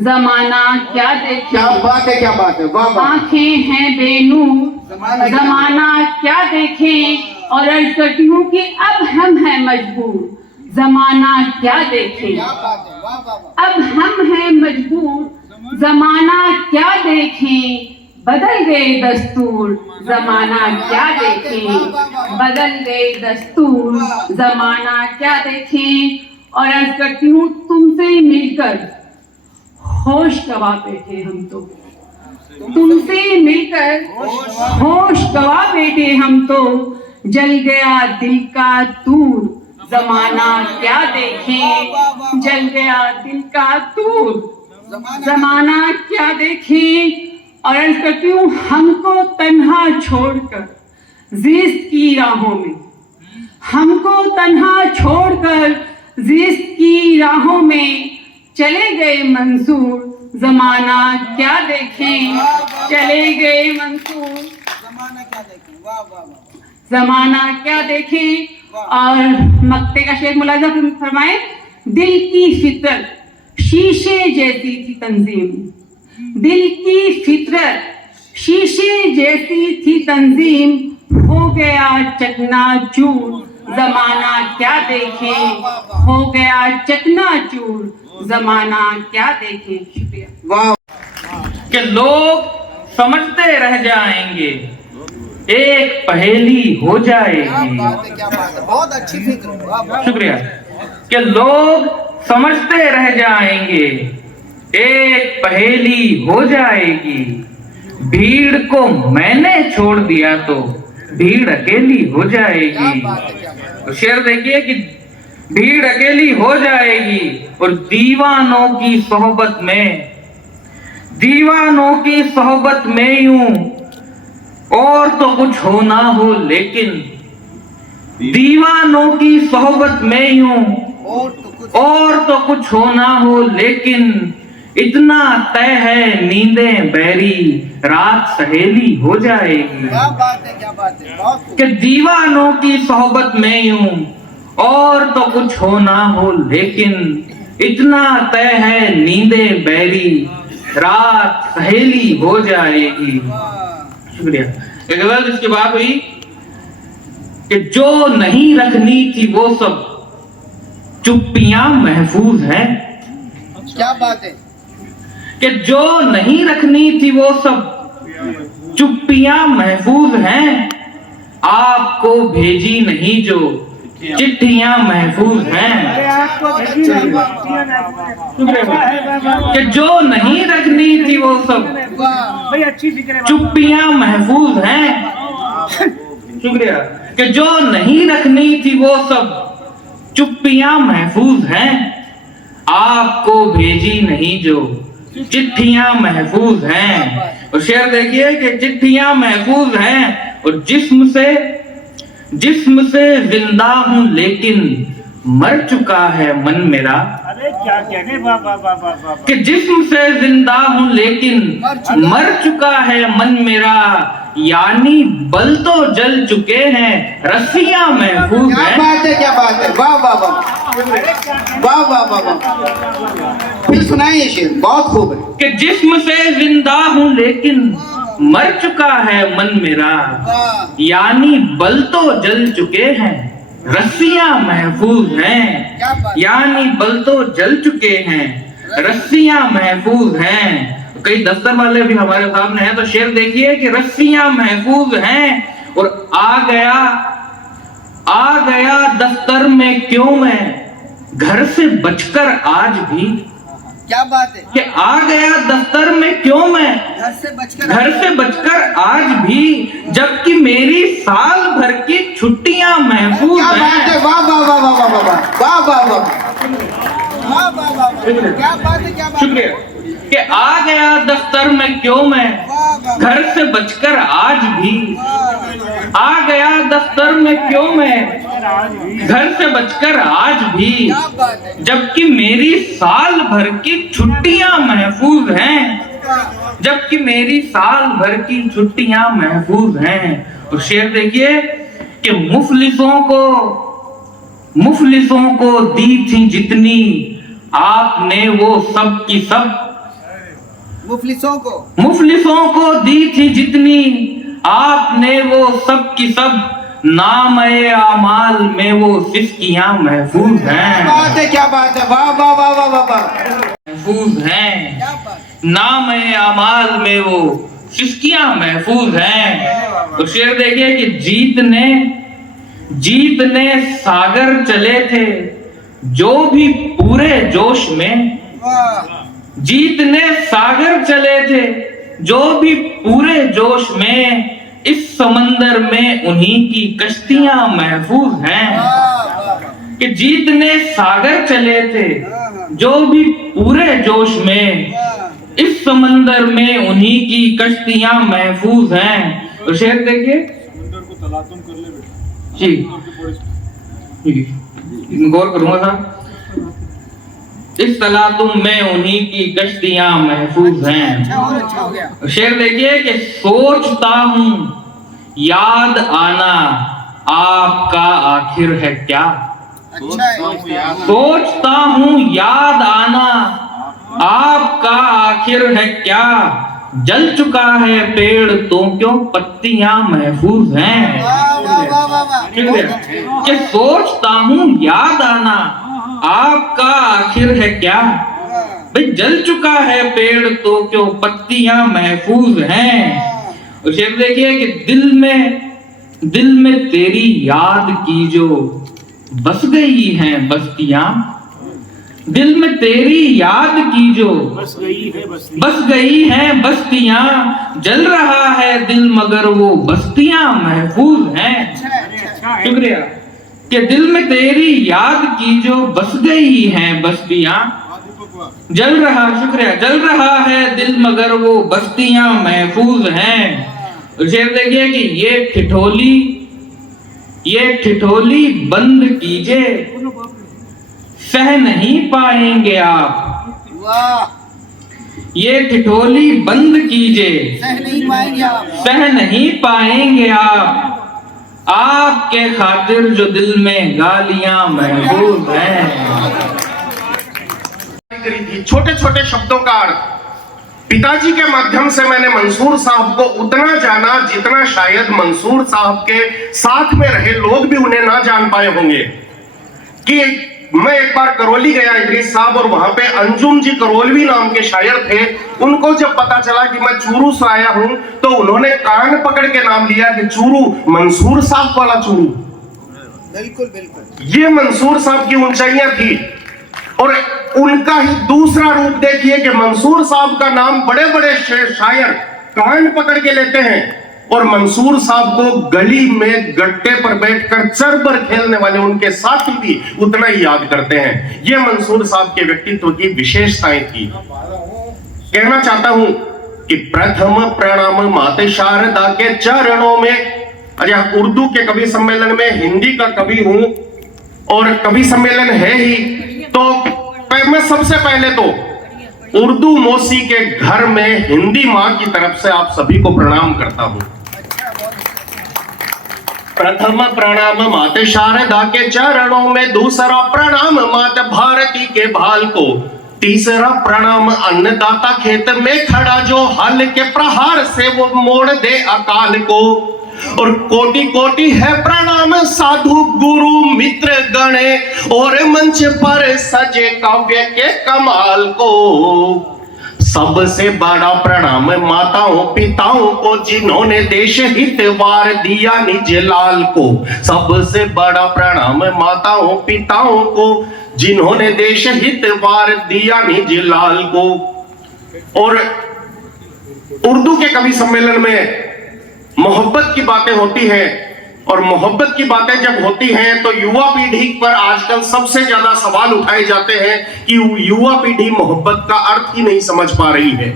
जमाना क्या देखे। क्या बात है, क्या बात है, वाह वाह। आंखें हैं बेनूर जमाना क्या देखे। और अर्ज करती हूँ कि अब हम हैं मजबूर जमाना क्या देखे, अब हम हैं मजबूर जमाना क्या देखें, बदल गए दस्तूर जमाना क्या देखें, बदल गए दस्तूर जमाना क्या देखें। और अर्ज करती हूँ, तुमसे मिलकर होश गवा बैठे हम तो, तुमसे मिलकर होश गवा बैठे हम तो, जल गया दिल का तूर जमाना क्या देखें, जल गया दिल का तूर जमाना क्या देखें। और अर्ज करती हूँ, हमको तन्हा छोड़कर जिस्त की राहों में, हमको तन्हा छोड़कर जिस्त की राहों में, चले गए मंसूर जमाना क्या देखें, चले गए मंसूर जमाना क्या देखें, वाह वाह वाह, जमाना क्या देखें। और मक्ते का शेर मुलाजा फरमाए, दिल की फितरत शीशे जैसी थी तंजीम, दिल की फितरत शीशे जैसी थी तंजीम, हो गया चकनाचूर जमाना क्या देखे, हो गया चकनाचूर जमाना क्या देखे। शुक्रिया। वाह। कि लोग समझते रह जाएंगे, एक पहेली हो जाएगी। क्या बात है, बहुत अच्छी फिक्र। शुक्रिया। कि लोग समझते रह जाएंगे, एक पहेली हो जाएगी, भीड़ को मैंने छोड़ दिया तो भीड़ अकेली हो जाएगी। तो शेर देखिए कि भीड़ अकेली हो जाएगी और दीवानों की सोहबत में, दीवानों की सोहबत में यूं और तो कुछ हो ना हो लेकिन, दीवानों की सोहबत में यूं और तो कुछ हो ना हो लेकिन, इतना तय है नींदें बैरी रात सहेली हो जाएगी। क्या बात है, क्या बात है, बहुत। कि दीवानों की सोहबत में यूं और तो कुछ हो ना हो लेकिन, इतना तय है नींदे बैरी, रात सहेली हो जाएगी। शुक्रिया। एक बार इसकी बात हुई कि जो नहीं रखनी थी वो सब चुप्पियां महफूज हैं। क्या बात है। कि जो नहीं रखनी थी वो सब चुप्पियां महफूज हैं, आपको भेजी नहीं जो चिट्ठियां महफूज हैं। कि जो नहीं रखनी थी वो सब चुप्पियां महफूज हैं। शुक्रिया। कि जो नहीं रखनी थी वो सब चुप्पियां महफूज हैं, आपको भेजी नहीं जो चिट्ठियां महफूज हैं। और शेर देखिए कि चिट्ठियां महफूज हैं और जिस्म से जिंदा हूं लेकिन मर चुका है मन मेरा। अरे क्या कहने बाबा। कि जिस्म से जिंदा हूं लेकिन मर चुका है मन मेरा, यानी बल तो जल चुके हैं, रस्सियां महफूज हैं। क्या बात है, क्या बात है। वाह वाह वाह वाह वाह वाह वाह। फिर सुनाइए शेर, बहुत खूब है। कि जिस्म से जिंदा हूं लेकिन मर चुका है मन मेरा, यानी बल तो जल चुके हैं, रस्सियां महफूज हैं। यानी बल तो जल चुके हैं, रस्सियां महफूज हैं। कई दफ्तर वाले भी हमारे सामने हैं, तो शेर देखिए कि रस्सियां महफूज हैं और आ गया दफ्तर में क्यों मैं घर से बचकर आज भी। क्या बात है। कि आ गया दफ्तर में क्यों मैं घर से बचकर आज भी, जबकि मेरी साल भर की छुट्टियां महफूज क्या बात है। वाह वाह वाह वाह वाह वाह वाह वाह वाह। क्या बात है, क्या बात। शुक्रिया। कि आ गया दफ्तर में क्यों मैं घर से बचकर आज भी, आ गया दफ्तर में क्यों मैं घर से बचकर आज भी, जबकि मेरी साल भर की छुट्टियां महफूज हैं। जबकि मेरी साल भर की छुट्टियां महफूज हैं। और शेर देखिए कि मुफलिसों को दी थी जितनी आपने वो सब की सब। मुफलिसों को दी थी जितनी आपने वो सब की सब, नाम-ए आमाल में वो सिस्कियां महफूज हैं। बात है, क्या बात है। वाह वाह वाह वाह वाह वाह। महफूज हैं। नाम-ए आमाल में वो सिस्कियां महफूज हैं। तो शेर देखिए कि जीत ने सागर चले थे जो भी पूरे जोश में। जीत ने सागर चले थे जो भी पूरे जोश में, इस समंदर में उन्हीं की कश्तियां महफूज हैं। कि जीत ने सागर चले थे जो भी पूरे जोश में, इस समंदर में उन्हीं की कश्तियां महफूज हैं। तो शेर देखिए जी, गौर करूंगा सर। इस तलातुम में उन्हीं की कश्तियां महफूज हैं। शेर देखिए कि सोचता हूं याद आना आपका आखिर है क्या। सोचता हूं याद आना आपका आखिर है क्या, जल चुका है पेड़ तो क्यों पत्तियां महफूज हैं। कि सोचता हूं याद आना आपका आखिर है क्या, भाई जल चुका है पेड़ तो क्यों पत्तियां महफूज हैं। और शेर देखिए कि दिल में तेरी याद की जो बस गई हैं बस्तियां। दिल में तेरी याद की जो बस गई हैं बस्तियां, जल रहा है दिल मगर वो बस्तियां महफूज हैं। शुक्रिया। कि दिल में तेरी याद की जो बस गई हैं बस्तियां, जल रहा है दिल मगर वो बस्तियां महफूज हैं। शेर देखिए कि ये ठिठोली बंद कीजिए, सह नहीं पाएंगे आप। ये ठिठोली बंद कीजिए, सह नहीं पाएंगे आप। आपके खातिर जो दिल में गालियां महफूज हैं। करी थी, छोटे छोटे शब्दों का अर्थ। पिताजी के माध्यम से मैंने मंसूर साहब को उतना जाना जितना शायद मंसूर साहब के साथ में रहे लोग भी उन्हें ना जान पाए होंगे। कि मैं एक बार करौली गया इदरीस साहब, और वहां पे अंजुम जी करौलवी नाम के शायर थे। उनको जब पता चला कि मैं चूरू से आया हूं तो उन्होंने कान पकड़ के नाम लिया कि चूरू, मंसूर साहब वाला चूरू। बिल्कुल बिल्कुल, ये मंसूर साहब की ऊंचाइयां थी। और उनका ही दूसरा रूप देखिए कि मंसूर साहब का नाम बड़े बड़े शायर कान पकड़ के लेते हैं, और मंसूर साहब को गली में गट्टे पर बैठकर चरबर खेलने वाले उनके साथी भी उतना ही याद करते हैं। ये मंसूर साहब के व्यक्तित्व की विशेषताएं थी। कहना चाहता हूं कि प्रथम प्रणाम माते शारदा के चरणों में। अरे उर्दू के कवि सम्मेलन में हिंदी का कवि हूं और कवि सम्मेलन है ही, तो मैं सबसे पहले तो उर्दू मौसी के घर में हिंदी मां की तरफ से आप सभी को प्रणाम करता हूं। प्रथम प्रणाम माते शारदा के चरणों में, दूसरा प्रणाम माता भारती के भाल को, तीसरा प्रणाम अन्नदाता खेत में खड़ा जो हल के प्रहार से वो मोड़ दे अकाल को, और कोटि कोटि है प्रणाम साधु गुरु मित्र गणे और मंच पर सजे काव्य के कमाल को। सबसे बड़ा प्रणाम माताओं पिताओं को जिन्होंने देश हित वार दिया निज लाल को। सबसे बड़ा प्रणाम माताओं पिताओं को जिन्होंने देश हित वार दिया निज लाल को। और उर्दू के कवि सम्मेलन में मोहब्बत की बातें होती हैं, और मोहब्बत की बातें जब होती हैं तो युवा पीढ़ी पर आजकल सबसे ज्यादा सवाल उठाए जाते हैं कि युवा पीढ़ी मोहब्बत का अर्थ ही नहीं समझ पा रही है।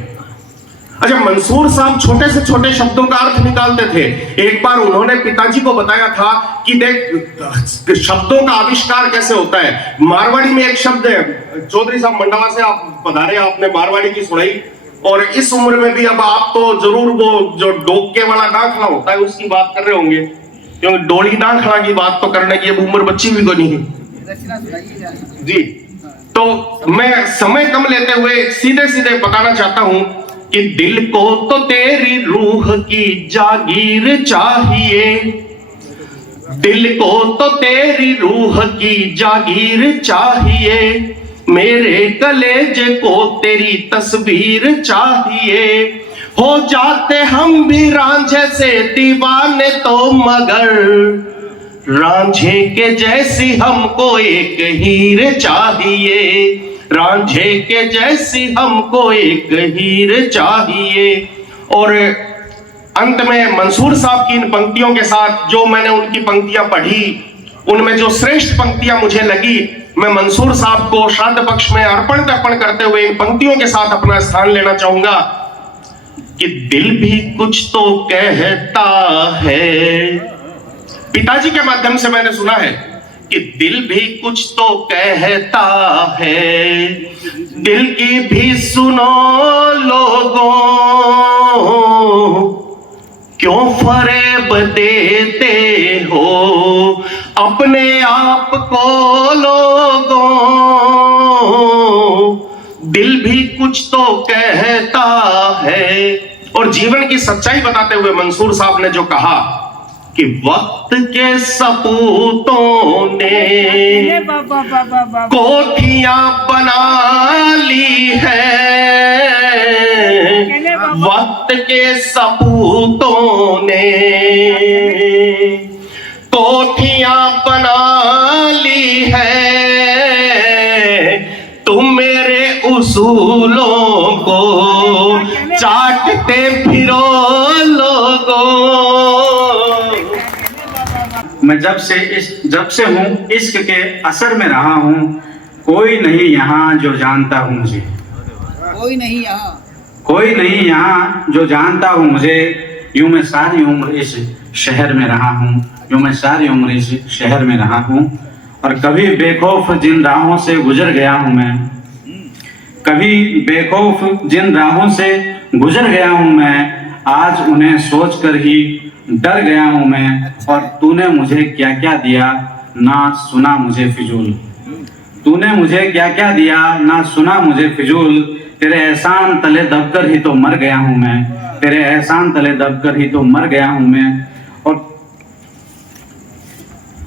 अच्छा, मंसूर साहब छोटे से छोटे शब्दों का अर्थ निकालते थे। एक बार उन्होंने पिताजी को बताया था कि देख शब्दों का आविष्कार कैसे होता है। मारवाड़ी में एक शब्द है, चौधरी साहब मंडला से आप पधारे, आपने मारवाड़ी की सुनाई, और इस उम्र में भी अब आप तो जरूर वो जो डोके वाला दाखला होता है उसकी बात कर रहे होंगे, क्योंकि डोली दाखला की बात तो करने की अब उम्र बच्ची भी कोई नहीं है जी। तो मैं समय कम लेते हुए सीधे सीधे बताना चाहता हूं कि दिल को तो तेरी रूह की जागीर चाहिए, दिल को तो तेरी रूह की जागीर चाहिए, मेरे कलेजे को तेरी तस्वीर चाहिए। हो जाते हम भी रांझे से दीवाने तो मगर रांझे के जैसी हमको एक हीर चाहिए, रांझे के जैसी हमको एक हीर चाहिए। और अंत में मंसूर साहब की इन पंक्तियों के साथ जो मैंने उनकी पंक्तियां पढ़ी, उनमें जो श्रेष्ठ पंक्तियां मुझे लगी, मैं मंसूर साहब को श्राद्ध पक्ष में अर्पण तर्पण करते हुए इन पंक्तियों के साथ अपना स्थान लेना चाहूंगा कि दिल भी कुछ तो कहता है। पिताजी के माध्यम से मैंने सुना है कि दिल भी कुछ तो कहता है, दिल की भी सुनो लोगों, क्यों फरेब देते हो अपने आप को लोगों, दिल भी कुछ तो कहता है। और जीवन की सच्चाई बताते हुए मंसूर साहब ने जो कहा कि वक्त के सपूतों ने कोठियां बना ली है, वक्त के सपूतों ने कोठियां बना ली है, तुम मेरे उसूलों को चाटते फिरो लोगों। मैं जब से हूँ इश्क के असर में रहा हूँ, कोई नहीं यहाँ जो जानता हूँ मुझे, कोई नहीं यहाँ, कोई नहीं यहाँ जो जानता हूँ मुझे। यूं मैं सारी उम्र इस शहर में रहा हूँ, यूं मैं सारी उम्र इस शहर में रहा हूँ। और कभी बेखौफ जिन राहों से गुजर गया हूँ मैं, कभी बेखौफ जिन राहों से गुजर गया हूँ मैं, आज उन्हें सोचकर ही डर गया हूँ मैं। और तूने मुझे क्या क्या दिया ना सुना मुझे फिजूल, तूने मुझे क्या क्या दिया ना सुना मुझे फिजूल, तेरे एहसान तले दबकर ही तो मर गया हूं मैं, तेरे एहसान तले दबकर ही तो मर गया हूं मैं। और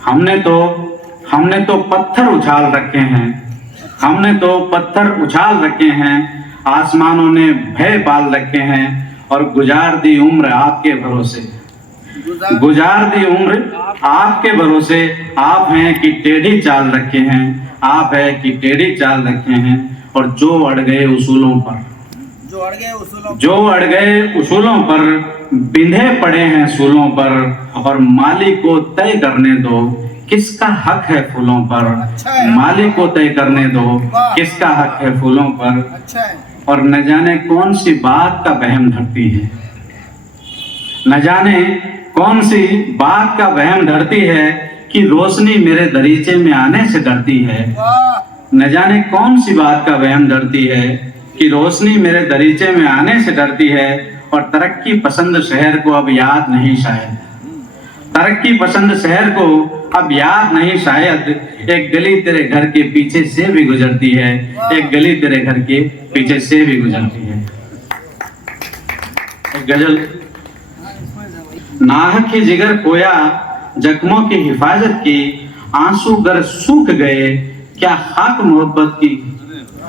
हमने तो पत्थर उछाल रखे हैं, हमने तो पत्थर उछाल रखे हैं, आसमानों ने भय पाल रखे हैं, और गुजार दी उम्र आपके भरोसे, गुजार दी उम्र आपके भरोसे। आप हैं कि टेढ़ी चाल रखे हैं, आप है कि टेढ़ी चाल रखे हैं, और जो अड़ गए उसूलों पर, जो अड़ गए उसूलों पर, बिंधे पड़े हैं सूलों पर, और मालिक को तय करने दो किसका हक है फूलों पर, मालिक को तय करने दो किसका हक है फूलों पर। और न जाने कौन सी बात का वहम धरती है, न जाने कौन सी बात का वहम धरती है, कि रोशनी मेरे दरीचे में आने से डरती है। न जाने कौन सी बात का वहम धरती है, कि रोशनी मेरे दरीचे में आने से डरती है। और तरक्की पसंद शहर को अब याद नहीं शायद, तरक्की पसंद शहर को अब याद नहीं शायद, एक गली तेरे घर के पीछे से भी गुजरती है, एक गली तेरे घर के पीछे से भी गुजरती है। एक गजल। नाहक ही जिगर खोया जख्मों की हिफाजत की, आंसू गर सूख गए क्या खाक मोहब्बत की।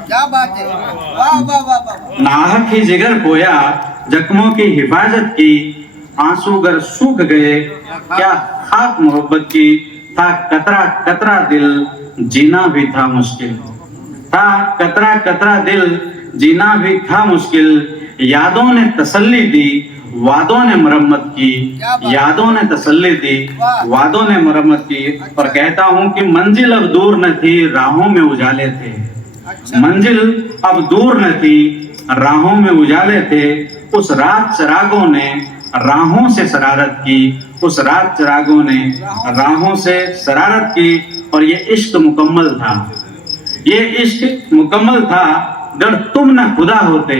क्या बात है, वाह वाह वाह वाह। नाहक ही जिगर खोया जख्मों की हिफाजत की, आंसू गर सूख गए क्या खाक मोहब्बत की। था कतरा कतरा दिल जीना भी था मुश्किल, था कतरा कतरा दिल जीना भी था मुश्किल। यादों ने तसल्ली दी वादों ने मरम्मत की, यादों ने तसल्ली दी वादों ने मरम्मत की। और कहता हूं कि मंजिल अब दूर न थी राहों में उजाले थे, मंजिल अब दूर न थी राहों में उजाले थे। उस रात चिरागों ने राहों से शरारत की, उस रात चिरागों ने राहों से शरारत की। और ये इश्क मुकम्मल था, ये इश्क मुकम्मल था अगर तुम न खुदा होते,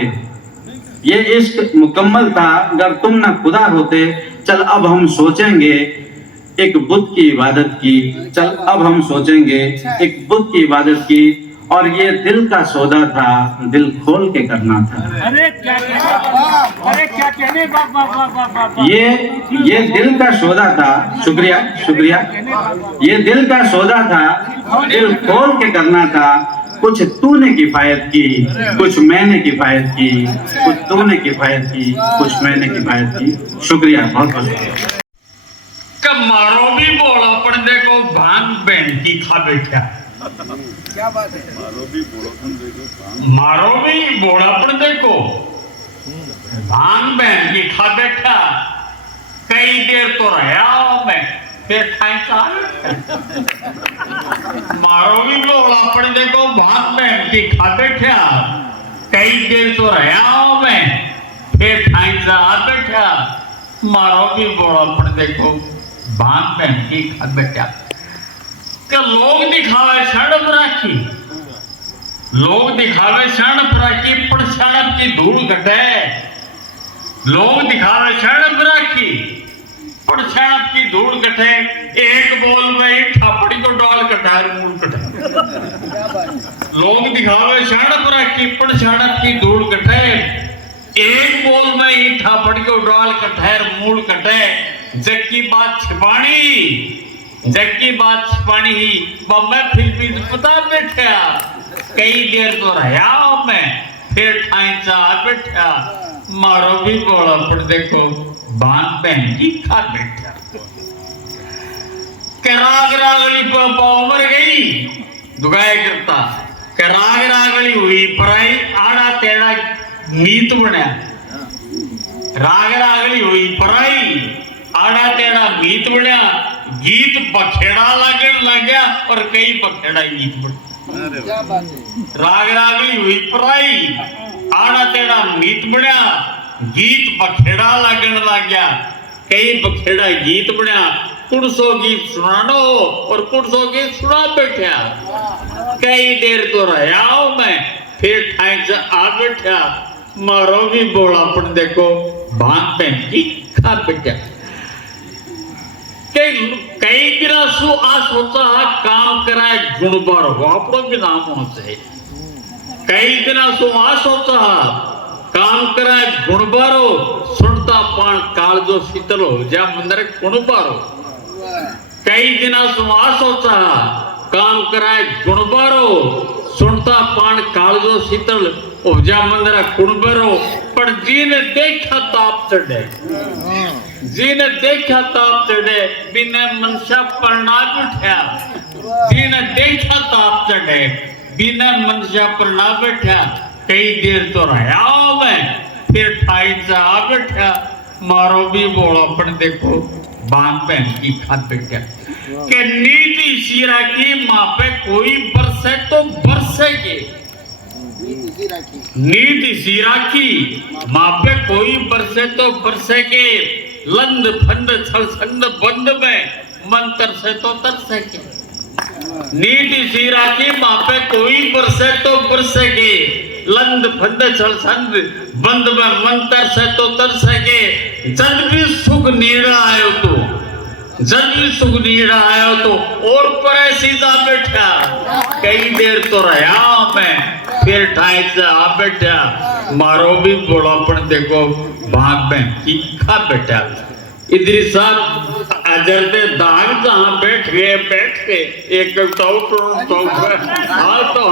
ये इश्क मुकम्मल था अगर तुम न खुदा होते। चल अब हम सोचेंगे एक बुत की इबादत की, चल अब हम सोचेंगे एक बुत की इबादत की। और ये दिल का सौदा था दिल खोल के करना था। अरे क्या कहने, ये दिल का सौदा था, शुक्रिया शुक्रिया, ये दिल का सौदा था दिल खोल के करना था। कुछ तूने किफायत की कुछ मैंने किफायत की, कुछ तूने किफायत की कुछ मैंने किफायत की। शुक्रिया, बहुत बहुत शुक्रिया। मारो भी बोला पण देखो भांग बहन की खा बैठा। क्या बात है, मारो भी बोला पण देखो भांग बहन की खा बैठा। कई देर तो रहा मैं फिर खाई मारो भी बोला पण देखो भांग बहन की खा बैठा। कई देर तो रहा मैं फिर खाई बैठा। मारो भी बोला पण देखो भांग बहन की खा बैठा। लोग दिखावे सड़प राखी, लोग दिखावे सड़प राखी पर सड़प की धूल घटे। लोग दिखावे सड़प राखी पर सड़प की धूल घटे। एक बोल में थापड़ी को डाल कटार मूल कटा। लोग दिखावे सड़प राखी पर सड़प की धूल घटे। एक बोल में ही थापड़ी को डाल कटार मूल कटे। जग की बात छिपानी, जग की बात छिपानी ही मैं फिर भी पता बैठा। कई देर तो रहा मैं फिर ठाई चाह बैठा। मारो भी बोला पर देखो बांध बहन की खा बैठा। राग रागली उमर गई दुगाए करता, राग रागली हुई पराई आड़ा तेड़ा मीत बना। राग रागली हुई पराई आड़ा तेड़ा मीत बना। गीत बखेड़ा लगन लग गया और कई बखेड़ा गीत बना। राग रागली हुई पराई आड़ा तेड़ा मीत बना। गीत बखेड़ा लगन लग गया कई बखेड़ा गीत बना। कुड़सो गीत सुनानो और कुड़सो गीत सुना बैठा। कई देर तो रहा मैं फिर ठाई से आ बैठा। मारो भी बोला पर देखो भांग बहन की खा बैठा। कई दिन सु आ सोचा काम कराए गुणबार हो अपनो भी नाम होना चाहिए। कई दिन सु आ सोचा काम कराए गुणबारो सुनता पान काल जो शीतल हो जा मंदिर गुणबारो। कई दिन सु आ सोचा काम कराए गुणबारो सुनता पान काल जो शीतल हो जा मंदिर गुणबारो। पर जीने देखा ताप चढ़े, जीने देखा ताप चढ़े बिना मनसा प्रणाम उठा। जीने देखा ताप चढ़े बिना मनसा प्रणाम बैठा। कई देर तो रहा मैं फिर ठाई जा बैठा। मारो भी बोलो पर देखो बांग बहन की खाद बैठा के नीति सीरा की माँ पे कोई बरसे तो बरसेगे। नीति सीरा की माँ पे कोई बरसे तो बरसेगे। लंद फंद छल संद बंद में मंत्र से तो तरसेगे। नीति सीरा की माँ पे कोई बरसे तो बरसेगे। लंद फंद छल संद बंद में मंत्र से तो तरसेगे। जब भी सुख नीड़ा आयो तो, जब भी सुख नीड़ा आयो तो और पर सीधा बैठा। कई देर तो रहा मैं फिर ठाई से आ बैठा। मारो भी बोलापन देखो भाग में की खा बैठा। इधर साहब अजर दे दाग जहाँ बैठ गए एक तो हाँ तो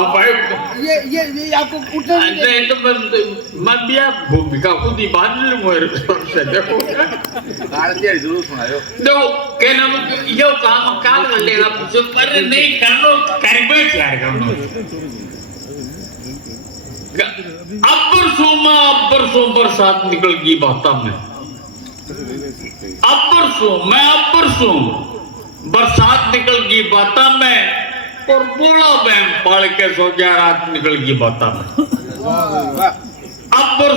ये आपको नहीं तो मैं भी आप भूमिका खुद ही बांध लूंगा से देखो जरूर सुनायो। देखो क्या नाम यो काम काल कर लेगा अरे नहीं कर लो कर बैठ यार करनो। अब्बर सो बरसात निकल गई बाता में। अब्बर सो बरसात निकल गई बाता में और बोला बहन पढ़ के सो गया रात निकल गई बाता में। अब्बर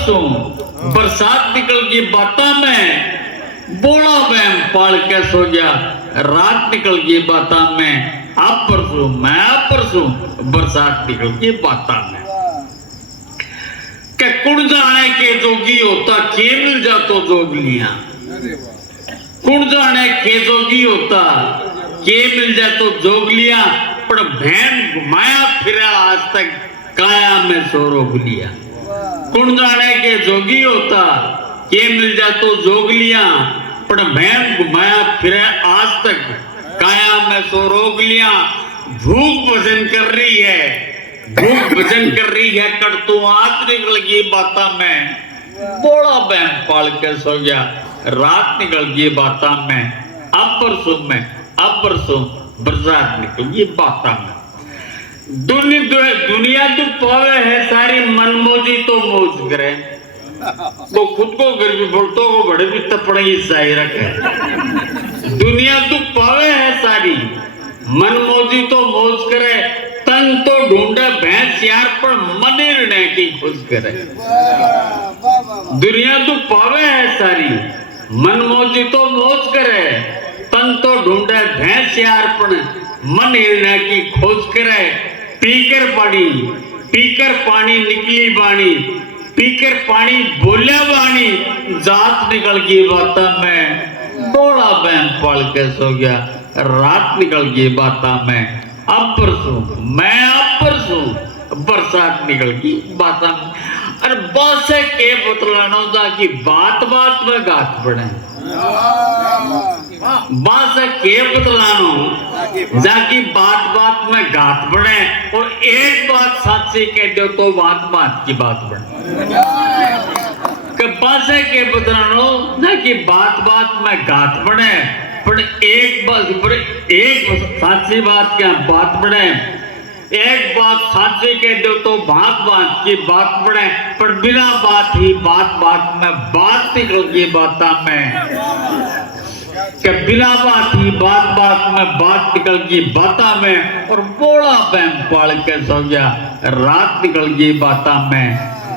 सो बरसात निकल गई बाता में बोला बहन पढ़ के सो गया रात निकल गई बाता में। अब्बर सो बरसात निकल गई बाता में। के कुण जाने के जोगी होता के मिल जातो जोगलियां। कुण जाने के जोगी होता के मिल जातो जोगलियां। पर भैन घुमाया फिरा आज तक काया में सोरो गुलिया। कुण जाने के जोगी होता के मिल जातो जोगलियां। पर भैन घुमाया फिरा आज तक काया में सोरो गुलिया। भूख भजन कर रही है, भूख भजन कर रही है कर तो आज निकल गई बाता में। बोला बहन पाल के सो गया रात निकल गई बाता में। अब्बर सो बरसात निकल गई बाता में। दुनिया तो पावे है सारी मनमोजी तो मौज करे। तो खुद को गर्मी बोलतों को बड़े भी तपड़े ही सही रखे। दुनिया तो पावे है सारी मनमोजी तो मौज करे। तन तो ढूंढे भैंस यार पर मने रहने की खोज करे। दुनिया तो पावे है सारी मनमोजी तो मौज करे। तन तो ढूंढे भैंस यार पर मन हिलने की खोज करे। पीकर पानी निकली बाणी, पीकर पानी बोलिया बाणी। जात निकल गई बाता में। बोला बहन पढ़ के सो गया रात निकल गई बाता में। अब्बर सो बरसात निकल गई बाता में। अरे बात से के बतलाना होता कि बात बात में गात पड़े। बात से के बतलानो जाकि बात बात में गात पड़े। और एक बात सच्ची कह दो तो बात बात की बात बढ़े। बात से के बतलानो जाकि बात बात में गात पड़े। पर एक सच्ची बात क्या बात बढ़े। एक बात सच्ची कह दो तो बात बात की बात बढ़े। पर बिना बात ही बात बात में बात निकल गई बाता में। कि बिना बात ही बात बात में बात निकल गई बाता में। और बोला बहन पाल के सो गया रात निकल गई बाता में।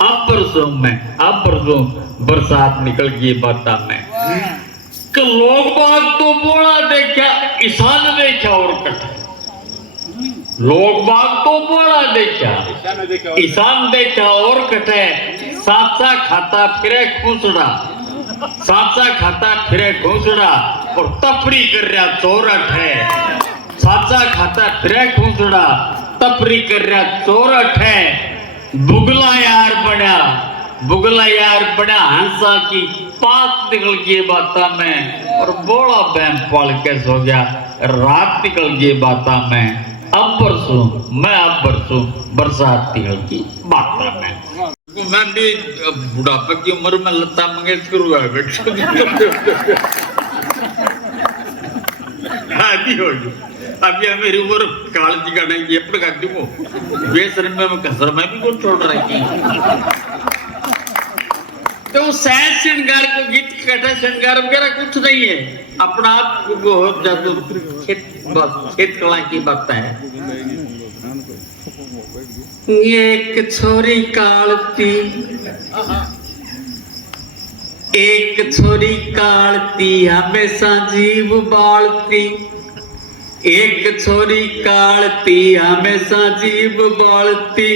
अब्बर सो बरसात निकल गई बाता में। लोग बात तो बोला देखा ईशान देखा और कटे। लोग बात तो बोला देखा ईशान देखा और कटे। साचा खाता फिरे खूसड़ा, साचा खाता फिरे खूसड़ा। और तपरी कर रहा चौरठ है। साचा खाता फिर खूंसड़ा तपरी कर रहा चौरठ है। बुगला यार बड़ा हंसा की पात निकल गई बाता में और बोला बैम पाल के सो गया। रात निकल गई बाता में अब बरसों बरसात निकल गई बाता में। मैं भी बुढ़ापे की उम्र में लता मंगेशकर हुआ है अभी मेरी उम्र काल जी का नहीं ये पड़ करती हूँ बेसर में कसर में भी कुछ छोड़ रही तो सहज श्रृंगार को गीत कथा श्रृंगार वगैरह कुछ नहीं है। अपना आप को खेत कला की बात है। एक छोरी कालती हमेशा जीव बालती। एक छोरी कालती हमेशा जीव बालती।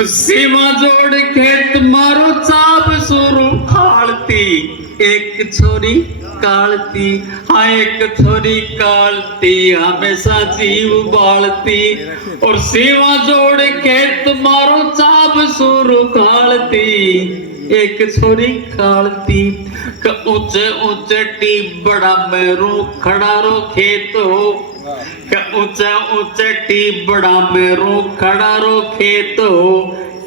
सीमा जोड़ खेत मारो चाप सुरु खालती। एक छोरी कालती हाँ एक छोरी कालती हमेशा जीव बालती। और सीमा जोड़ खेत मारो चाप सुरु खालती। एक छोरी कालती ऊंचे ऊंचे टीबड़ा में रू खड़ा रो खेत हो। ऊंचे ऊंचे टीबड़ा में रू खड़ा रो खेत हो।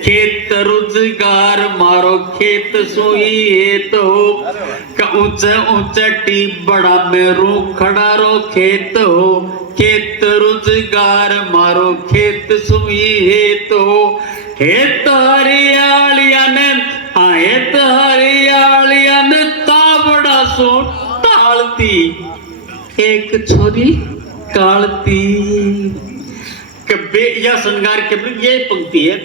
खेत रोजगार मारो खेत सुई हेत हो। ऊंचे ऊंचे टीबड़ा में रू खड़ा रो खेत हो। खेत रोजगार मारो खेत सुई हेत हो। हेत हरियालिया ने हेत हरियालिया ने ताबड़ा सो टालती। एक छोरी कालती कबे या श्रृंगार के ये पंक्ति है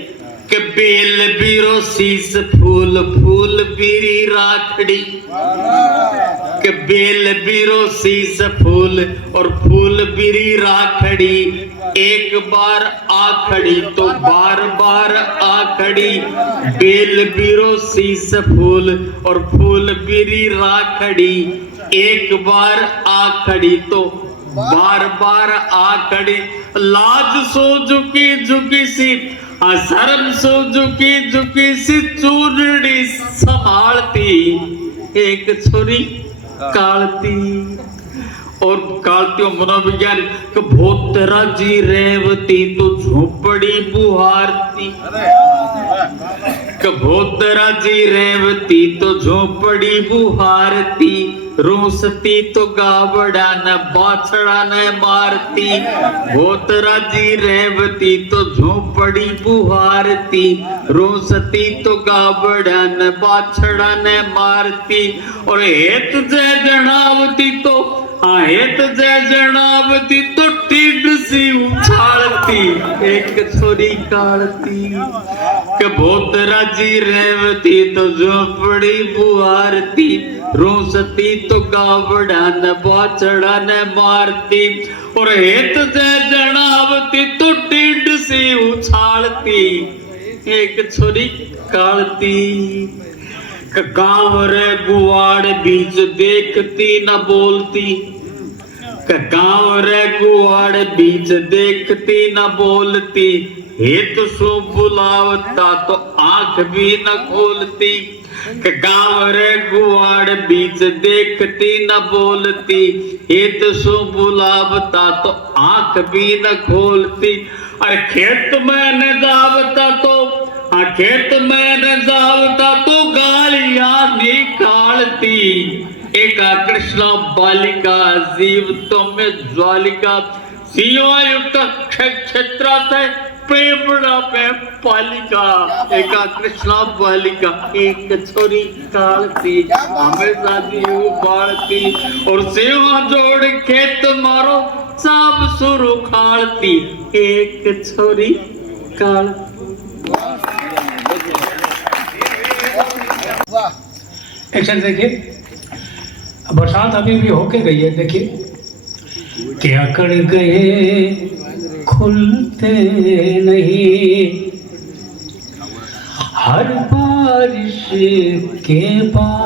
कि बेल बीरो शीस फूल फूल बीरी राखड़ी। कि बेल बीरो शीस फूल और फूल बीरी राखड़ी। एक बार आखड़ी तो बार बार आखड़ी। बेल बीरो शीस फूल और फूल बीरी राखड़ी। एक बार आखड़ी तो बार बार आखड़ी। लाज सो झुकी झुकी सी शर्म सो झुकी झुकी सी चूरड़ी संभालती। एक छोरी कालती और कालती मनोविज्ञान बहुत राजी रेवती तो झोपड़ी बुहारती। बहुत राजी रेवती तो झोपड़ी बुहारती। रूसती तो गावड़ा न बाछड़ा न मारती। बहुत राजी रेवती तो झोपड़ी बुहारती। रूसती तो गावड़ा न बाछड़ा न मारती। और हेत जय जनावती तो हेत जय जनावती तो टीड सी उछालती। एक छोरी कालती के बहुत राजी रेवती तो झोपड़ी बुहारती। रूसती तो गावड़ा न बाछड़ा न मारती। और हेत जय जनावती तो टीड सी उछालती। एक छोरी कालती गाँव रे गुआड़ बीच देखती न बोलती। गाँव रे गुआड़ बीच देखती न बोलती। हेत सो बुलावता तो आंख भी न खोलती। गाँव रे गुआड़ बीच देखती न बोलती। हेत सो बुलावता तो आंख भी न खोलती। अरे खेत में न जावता तो खेत में न जावता तो गालियां निकालती। एक कृष्ण बालिका जीव में ज्वालिका। सीमायुक्त क्षेत्र से प्रेमड़ा पे पालिका। एक कृष्ण बालिका एक छोरी कालती हमेशा जीव बालती। और सेवा जोड़ खेत मारो सब सुरु खालती। एक छोरी कालती। एक्शन देखिए बरसात अभी भी होके गई है। देखिए क्या कर गए खुलते नहीं। हर बारिश के बाद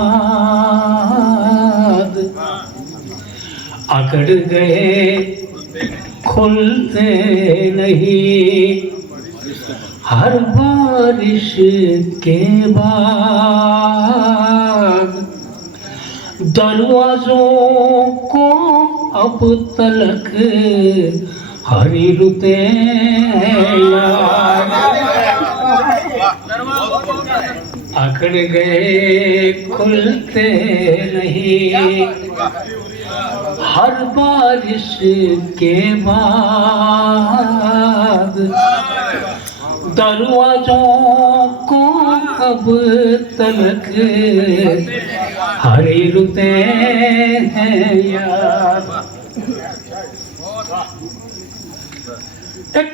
अकड़ गए खुलते नहीं, हर बारिश के बाद दरवाजों को अब तलक हरी रुते याद। अकड़ गए खुलते नहीं, हर बारिश के बाद दरवाजों को अब तलक हरी रुते हैं याद। एक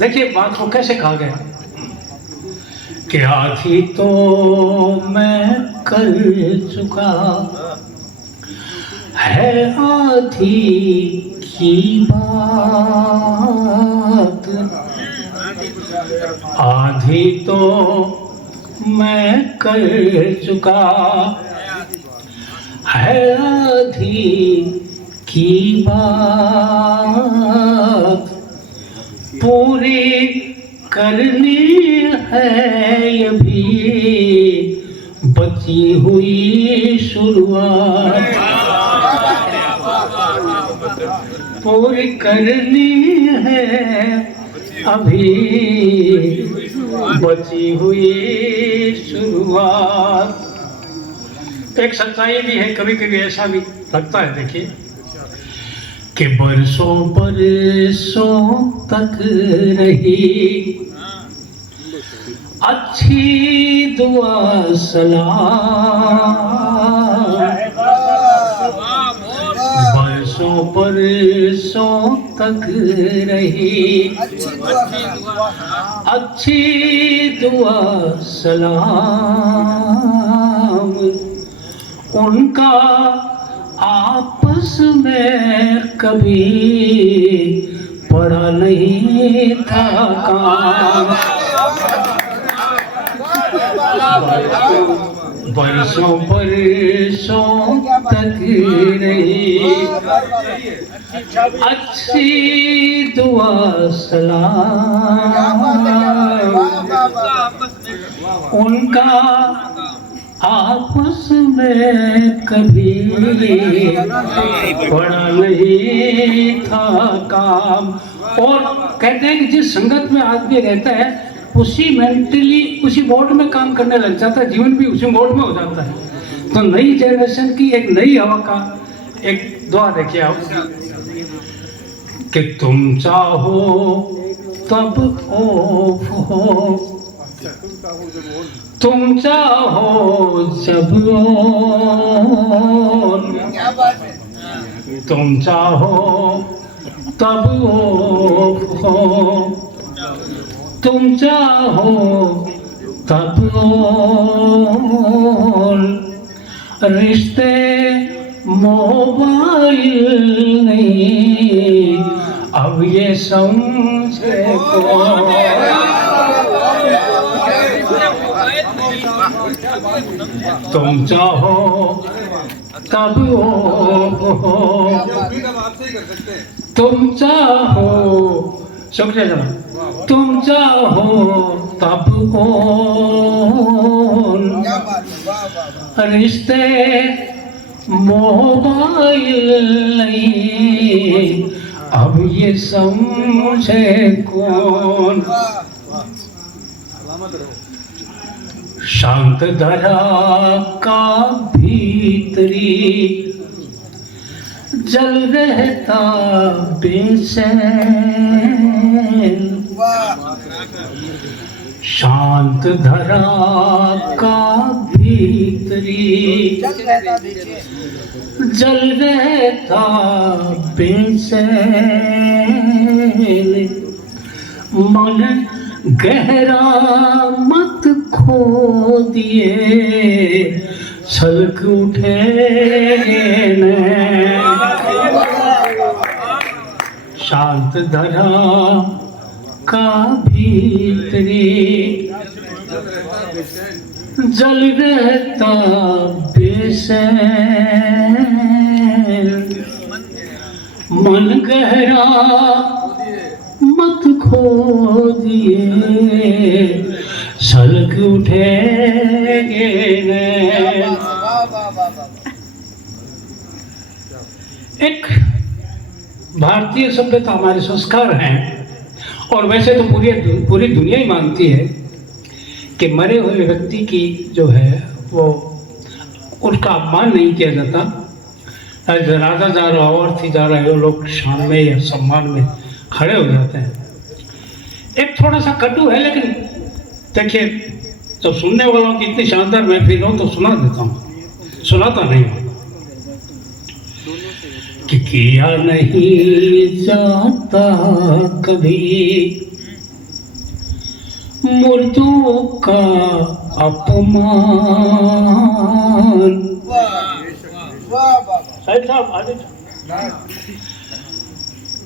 देखिए बात को कैसे कहा गया, क्या थी तो मैं कर चुका है आधी की बात, आधी तो मैं कर चुका है आधी की बात, पूरी करनी है ये भी बची हुई शुरुआत, पूरी करनी है अभी बची हुई शुरुआत। एक सच्चाई भी है, कभी कभी ऐसा भी लगता है देखिए कि बरसों बरसों तक रही अच्छी दुआ सलाम, बरसों बरसों तक रही अच्छी दुआ सलाम, उनका आपस में कभी पड़ा नहीं था काम, बरसों बरसों तक रही अच्छी दुआ सलाम, उनका आपस में कभी पड़ा नहीं था काम। और कहते हैं कि जिस संगत में आदमी रहता है उसी मेंटली उसी मोड में काम करने लग जाता है, जीवन भी उसी मोड में हो जाता है। तो नई जनरेशन की एक नई हवा का एक दुआ देखिए आप कि तुम चाहो तब ऑफ हो, तुम चाहो जब ऑन, तुम चाहो तब ऑफ हो, तुम चाहो तब ऑन, रिश्ते मोबाइल नहीं अब ये समझे कौन, तुम चाहो तब हो, तुम चाहो शुक्रिया जनाब, तुम चाहो तब कौन, रिश्ते मोबाइल नहीं अब ये समझे कौन। शांत धरा का भीतरी जल रहता बेचैन, शांत धरा का भीतरी जल रहता बेचैन, मन गहरा मत खो दिए छलक उठे नैन, शांत धरा का भीतरी जल रहता बेचैन, मन गहरा मत खो दिए, सलग उठेंगे नैन। एक भारतीय सभ्यता हमारे संस्कार हैं, और वैसे तो पूरी दुनिया ही मानती है कि मरे हुए व्यक्ति की जो है वो उसका अपमान नहीं किया जाता। राजा जा रहा हो, अर्थी जा रहे हो, लोग शान में या सम्मान में खड़े हो जाते हैं। एक थोड़ा सा कटु है, लेकिन देखिए जब सुनने वालों की इतनी शानदार महफिल हो तो सुना देता हूँ, सुनाता नहीं कि किया नहीं जाता कभी मुर्दों का अपमान।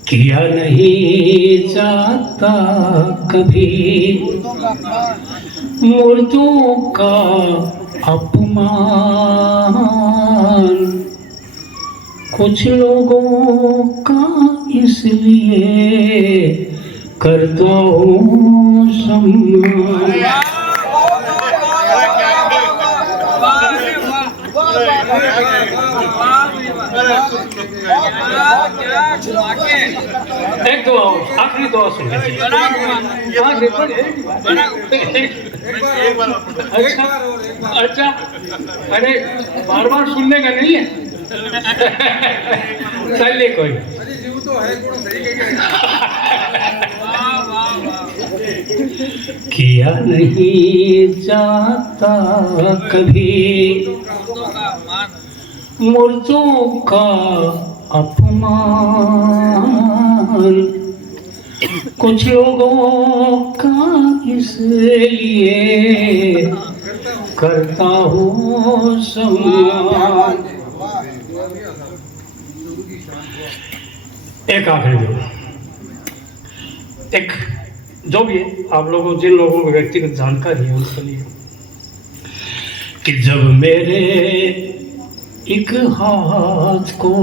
किया नहीं जाता कभी मुर्दों का अपमान, कुछ लोगों का इसलिए करता हूँ सम्मान। एक दो आखिरी दो सुन। अच्छा, अरे बार बार सुनने का नहीं है। चलिए कोई किया नहीं जाता कभी मुर्दों का अपमान, कुछ लोगों का इसलिए करता हूँ सम्मान। एक आखिरी दो, एक जो भी है आप लोगों जिन लोगों को व्यक्तिगत जानकारी है उसके लिए, कि जब मेरे एक हाथ को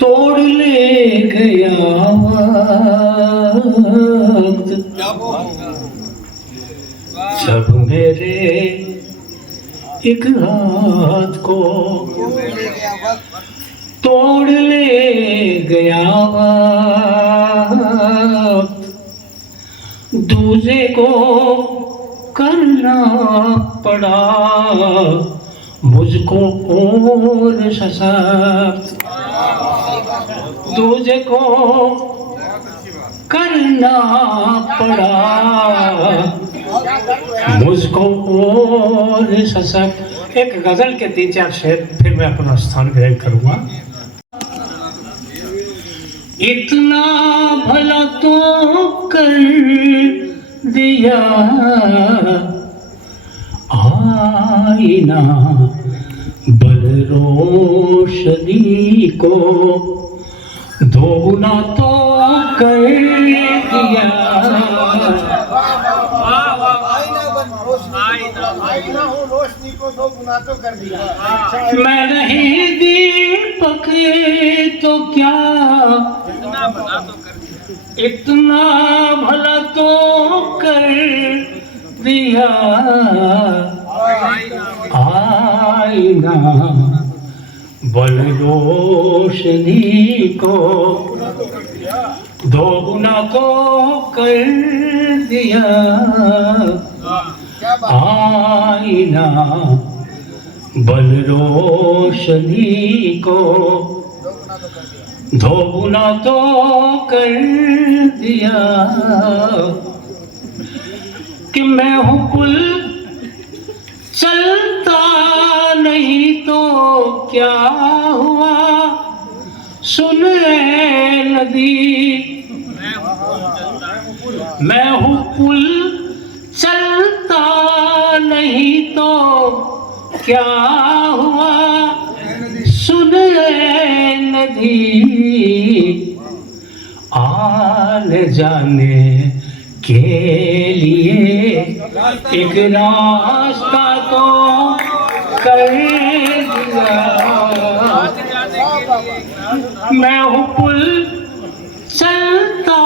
तोड़ ले गया वक्त, जब मेरे एक हाथ को तोड़ ले गया वक्त, दूजे को करना पड़ा मुझको और सशक्त, दूजे को करना पड़ा मुझको और सशक्त। एक गजल के 3-4 शेर फिर मैं अपना स्थान ग्रहण करूंगा। इतना भला तो कर दिया आईना बल रोशनी को, दोगुना तो कर दिया रोशनी को, दोगुना तो कर दिया। मैं नहीं दीपक तो क्या, इतना भला तो कर दिया आईना बल रोशनी को, दोगुना तो कर दिया आईना बल रोशनी को, दोगुना तो कर दिया। कि मैं हूँ पुल चलता नहीं तो क्या हुआ, सुन रे नदी, मैं हूँ पुल चलता नहीं तो क्या हुआ, सुन रे नदी, आने जाने के लिए एक रास्ता तो कर दिया। मैं हूँ पुल चलता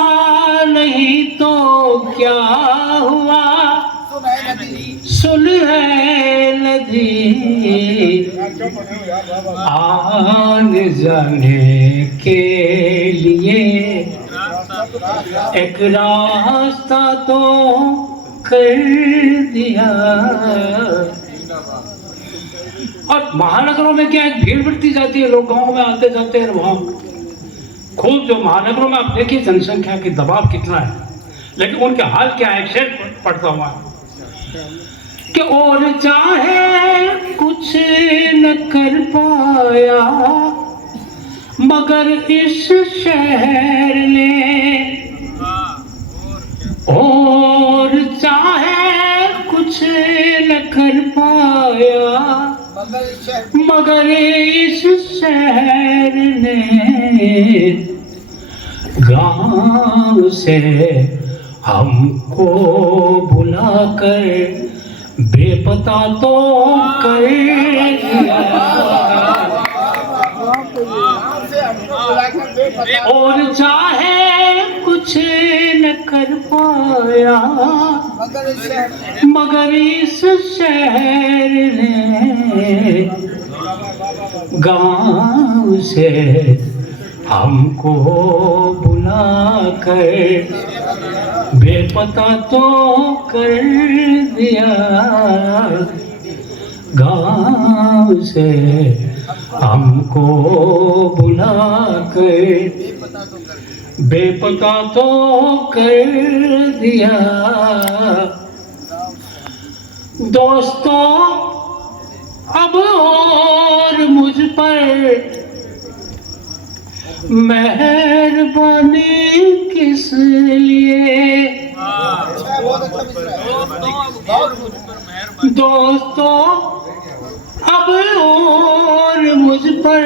नहीं तो क्या हुआ, सुन है नदी आने जाने के लिए एक रास्ता तो कर दिया। और महानगरों में क्या एक भीड़ बढ़ती जाती है, लोग गांव में आते जाते हैं, वहां खूब जो महानगरों में आप देखिए जनसंख्या की दबाव कितना है, लेकिन उनके हाल क्या है, शेर पढ़ता हुआ कि और चाहे कुछ न कर पाया मगर इस शहर ने, और चाहे कुछ न कर पाया मगर इस शहर ने गांव से हमको बुलाकर बेपता तो कर दिया। और चाहे कुछ न कर पाया मगर इस शहर ने गांव से हमको बुलाकर बेपता तो कर दिया। गांव से हमको बुलाकर बेपता तो कर दिया। दोस्तों अब और मुझ पर मेहरबानी किस लिए, दोस्तों अब और मुझ पर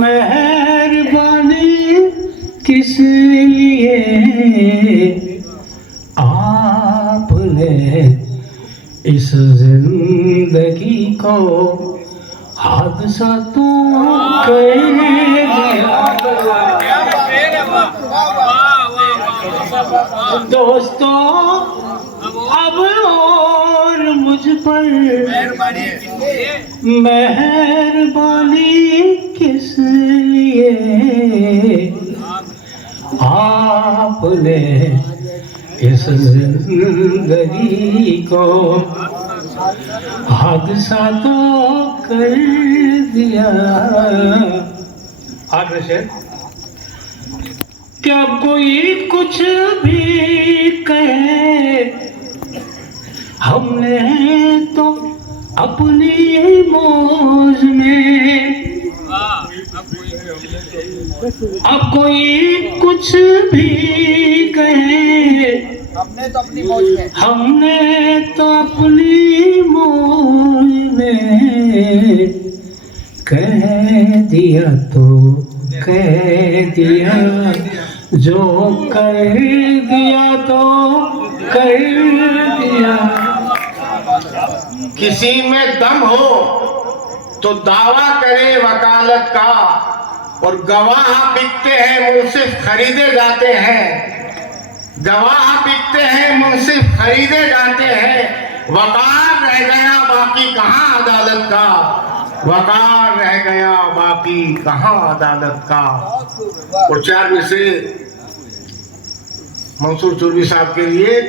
मेहरबानी किस लिए, आपने इस जिंदगी को हादसा तो कर दिया। दोस्तों अब और मुझ पर मेहरबानी किस लिए, आपने इस जिंदगी को हादसा तो कर दिया। आखिर से क्या कोई कुछ भी कहे, हमने तो अपनी मौज में, अब कोई कुछ भी कहे, हमने तो अपनी मौज में, हमने तो अपनी मौज में कह दिया तो कह दिया, जो कर दिया तो कर दिया। किसी में दम हो तो दावा करे वकालत का, और गवाह बिकते हैं मुंसिफ खरीदे जाते हैं, गवाह बिकते हैं मुंसिफ खरीदे जाते हैं। वकार रह गया बाकी कहाँ अदालत का, वकार रह गया बाकी कहाँ अदालत का। और 4 में से मंसूर चौधरी साहब के लिए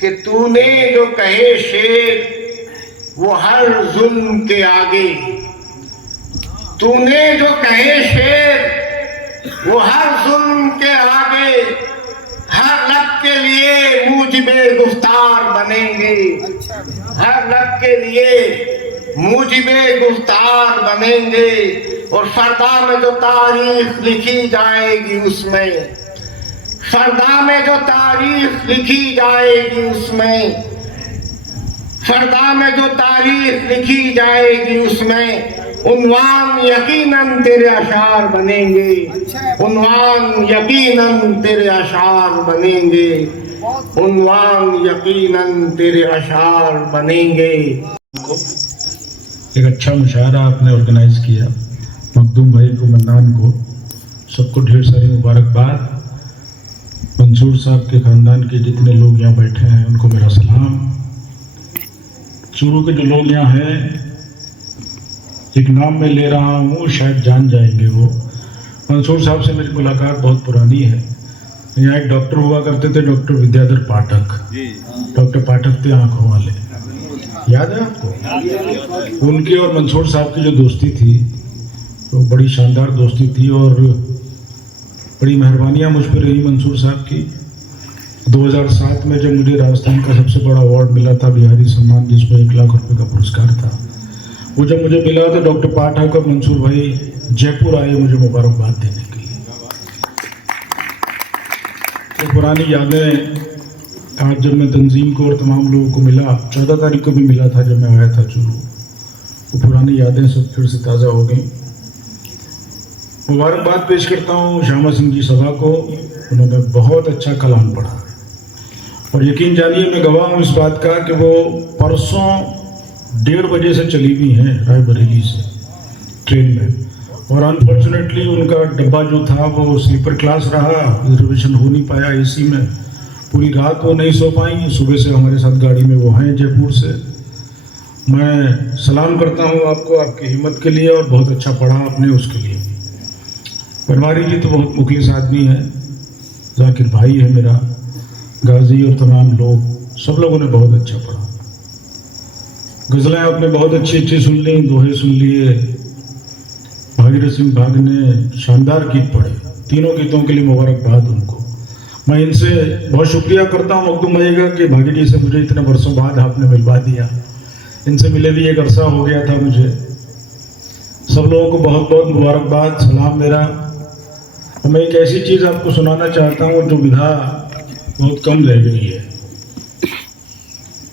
कि तूने जो कहे शेर वो हर जुल्म के आगे, तूने जो कहे शेर वो हर जुल्म के आगे, हर लब के लिए मूजिबे गुफ्तार बनेंगे, हर लब के लिए मूजिबे गुफ्तार बनेंगे। और फरदा में जो तारीख लिखी जाएगी उसमें, फरदा में जो तारीख लिखी जाएगी उसमें, फरदा में जो तारीख लिखी जाएगी उसमें उन्वान यकीनन तेरे अशार बनेंगे, उन्वान यकीनन तेरे अशार बनेंगे, उन्वान यकीनन तेरे अशार बनेंगे। एक अच्छा मुशायरा आपने ऑर्गेनाइज किया, मखदूम भाई को, मन्नान को, सबको ढेर सारी मुबारकबाद। मंसूर साहब के ख़ानदान के जितने लोग यहाँ बैठे हैं उनको मेरा सलाम। चूरू के जो लोग यहाँ हैं, एक नाम मैं ले रहा हूँ, शायद जान जाएंगे वो। मंसूर साहब से मेरी मुलाकात बहुत पुरानी है। यहाँ एक डॉक्टर हुआ करते थे, डॉक्टर विद्याधर पाठक। डॉक्टर पाठक थे आंखों वाले, याद है आपको? उनकी और मंसूर साहब की जो दोस्ती थी तो बड़ी शानदार दोस्ती थी और बड़ी मेहरबानियाँ मुझ पर रही मंसूर साहब की। 2007 में जब मुझे राजस्थान का सबसे बड़ा अवार्ड मिला था, बिहारी सम्मान, जिसमें 1 लाख रुपए का पुरस्कार था, वो जब मुझे मिला तो डॉक्टर पाठक और मंसूर भाई जयपुर आए मुझे मुबारकबाद देने के लिए। तो पुरानी यादें आज जब मैं तंजीम को और तमाम लोगों को मिला, 14 तारीख को भी मिला था जब मैं आया था चूरू, वो पुरानी यादें सब फिर से ताज़ा हो गई। मुबारकबाद पेश करता हूँ श्यामा सिंह जी सभा को। उन्होंने बहुत अच्छा कलाम पढ़ा और यकीन जानिए मैं गवाह हूँ इस बात का कि वो परसों 1:30 बजे से चली हुई हैं रायबरेली से ट्रेन में, और अनफॉर्चुनेटली उनका डब्बा जो था वो स्लीपर क्लास रहा, रिजर्वेशन हो नहीं पाया एसी में। पूरी रात वो नहीं सो पाई, सुबह से हमारे साथ गाड़ी में वो हैं जयपुर से। मैं सलाम करता हूँ आपको, आपकी हिम्मत के लिए, और बहुत अच्छा पढ़ा आपने, उसके लिए। पनवारी जी तो बहुत मुखलिस आदमी है, जाकिर भाई है मेरा, गाजी और तमाम लोग, सब लोगों ने बहुत अच्छा पढ़ा। गज़लें आपने बहुत अच्छी अच्छी सुन ली, दोहे सुन लिए। भागीरथ सिंह भाग ने शानदार गीत पढ़े, तीनों गीतों के लिए मुबारकबाद उनको। मैं इनसे बहुत शुक्रिया करता हूँ मखदूम भाई का कि भागी जी से मुझे इतने वर्षों बाद आपने मिलवा दिया। इनसे मिले भी एक अरसा हो गया था मुझे। सब लोगों को बहुत बहुत मुबारकबाद, सलाम मेरा। और मैं एक ऐसी चीज़ आपको सुनाना चाहता हूँ जो विधा बहुत कम रह गई है।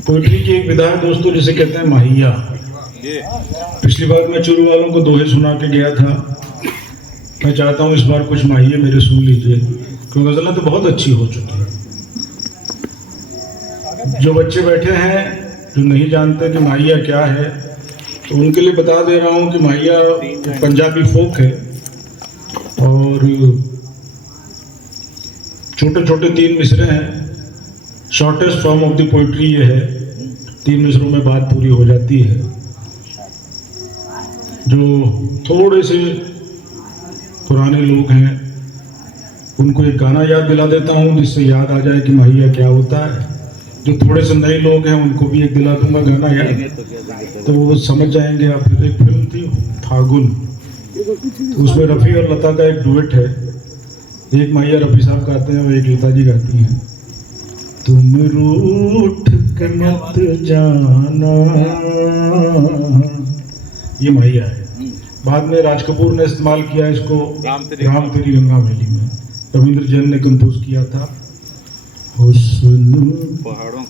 पोइट्री की एक विधा है दोस्तों, जिसे कहते हैं माहिया। पिछली बार मैं चूरू वालों को दोहे सुना के गया था, मैं चाहता हूँ इस बार कुछ माहिए मेरे सुन लीजिए, क्योंकि गज़लें तो बहुत अच्छी हो चुकी हैं। जो बच्चे बैठे हैं जो नहीं जानते कि माहिया क्या है, तो उनके लिए बता दे रहा हूँ कि माहिया पंजाबी फोक है और छोटे छोटे 3 मिसरे हैं। Shortest form of the poetry ये है, 3 मिसरों में बात पूरी हो जाती है। जो थोड़े से पुराने लोग हैं उनको एक गाना याद दिला देता हूँ जिससे याद आ जाए कि माहिया क्या होता है। जो थोड़े से नए लोग हैं उनको भी एक दिला दूंगा गाना याद, तो वो समझ जाएंगे आप। फिर एक फिल्म थी फागुन, उसमें रफ़ी और लता का एक डुएट है। एक माहिया रफ़ी साहब गाते हैं और एक लता जी गाती हैं। तुम रूठ कर मत जाना, ये माहिया है। बाद में राज कपूर ने इस्तेमाल किया इसको राम तेरी गंगा मैली में, रविंद्र जैन ने कंपोज किया था। हुस्न पहाड़ों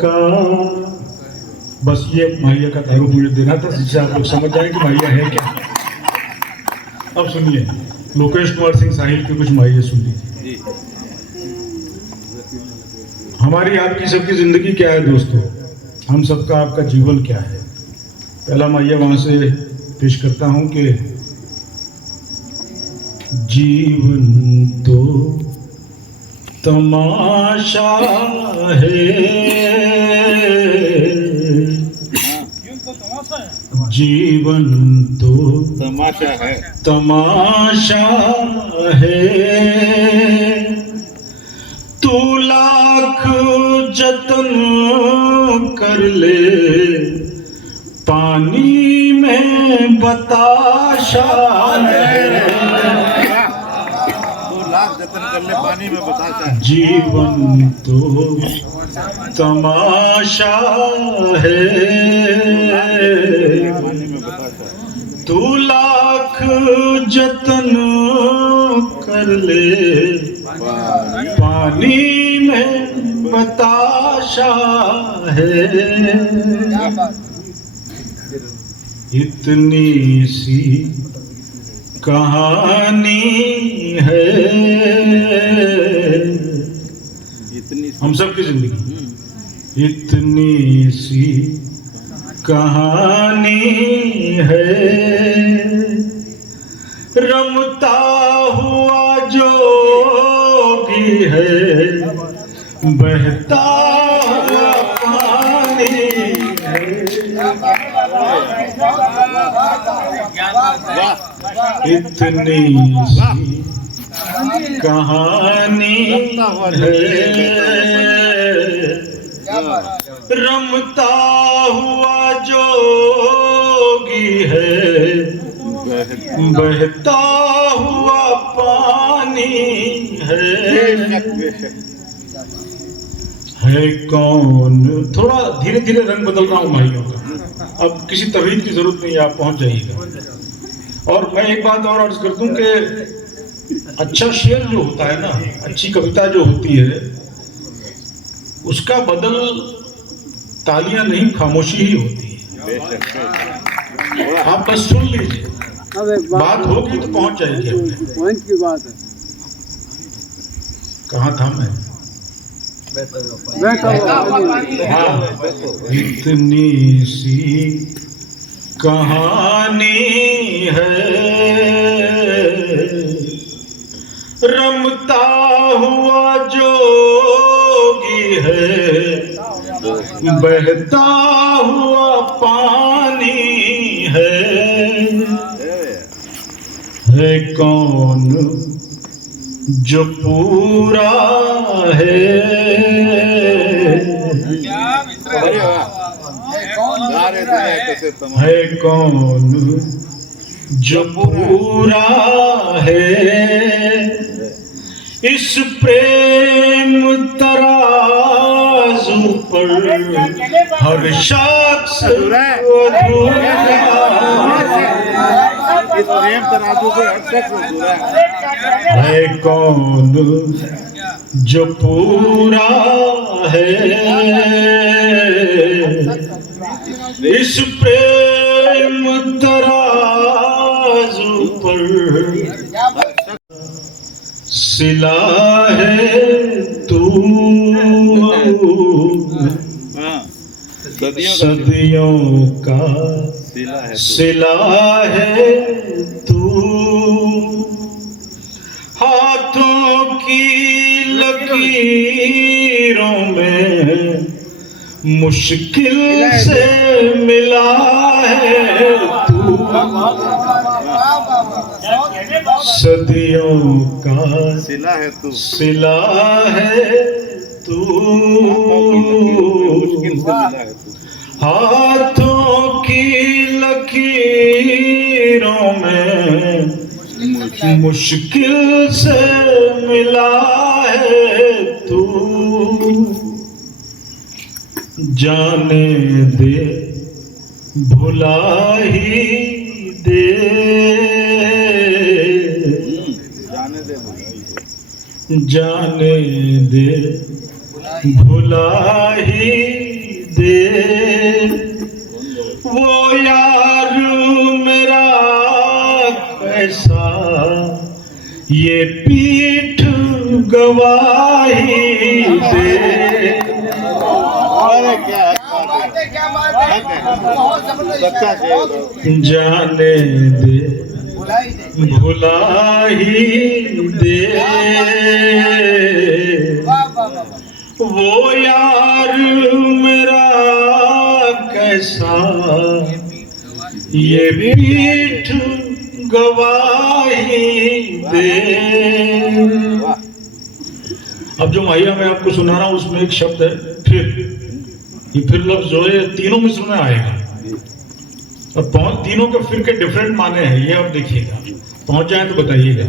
का, बस ये माहिया का तारुफ मुझे देना था, जिससे आप लोग समझ जाए कि माहिया है क्या। अब सुनिए, लोकेश कुमार सिंह साहिल के कुछ माहिया सुन लीजिए। हमारी आपकी सबकी जिंदगी क्या है दोस्तों, हम सबका आपका जीवन क्या है। पहला माहिया वहां से पेश करता हूं कि जीवन तो तमाशा है, जीवन तो तमाशा है, तमाशा है। तू लाख जतन कर ले, पानी में बताशा है। पानी में बताशा, जीवन तो तमाशा है। तू लाख जतन कर ले, पानी में बताशा है। इतनी सी कहानी है हम सबकी जिंदगी, इतनी सी कहानी है, रमता हुआ जोगी है, बहता हुआ पानी है। इतनी सी कहानी है, रमता हुआ जोगी है, बहता हुआ पानी है कौन। थोड़ा धीरे धीरे रंग बदल रहा हूं भाइयों का, अब किसी तवहीद की जरूरत नहीं है, आप पहुंच जाइएगा। और मैं एक बात और अर्ज कर दूं कि अच्छा शेर जो होता है ना, अच्छी कविता जो होती है, उसका बदल तालियां नहीं, खामोशी ही होती है। आप बस सुन लीजिए, बात होगी तो पहुंच जाएगी। पॉइंट की बात है। कहाँ था मैं? हाँ, इतनी सी कहानी है, रमता हुआ जोगी है, बहता हुआ पानी है कौन जो पूरा है, कौन जो पूरा है, इस प्रेम तराजू पर हर शख्स अधूरा है, कौन जो पूरा है, इस प्रेम तराजू पर सिला है तू सदियों का, सिला है तू हाथों की लकीरों में मुश्किल से मिला है तू, सदियों का सिला है तू, सिला है तू, हाथों की लकीरों में मुश्किल से मिला है तू, जाने दे भुला ही दे, जाने दे भुला ही दे, वो यार मेरा कैसा ये पीठ गवाही दे, जाने दे भुला ही दे, वो यार मेरा कैसा ये पीठ गवाही दे। अब जो माहिया मैं आपको सुना रहा हूं उसमें एक शब्द है फिर, ये फिर लफ्ज जो है तीनों मिस्र में आएगा, और तीनों के फिर के डिफरेंट माने हैं, ये आप देखिएगा, पहुंच जाए तो बताइएगा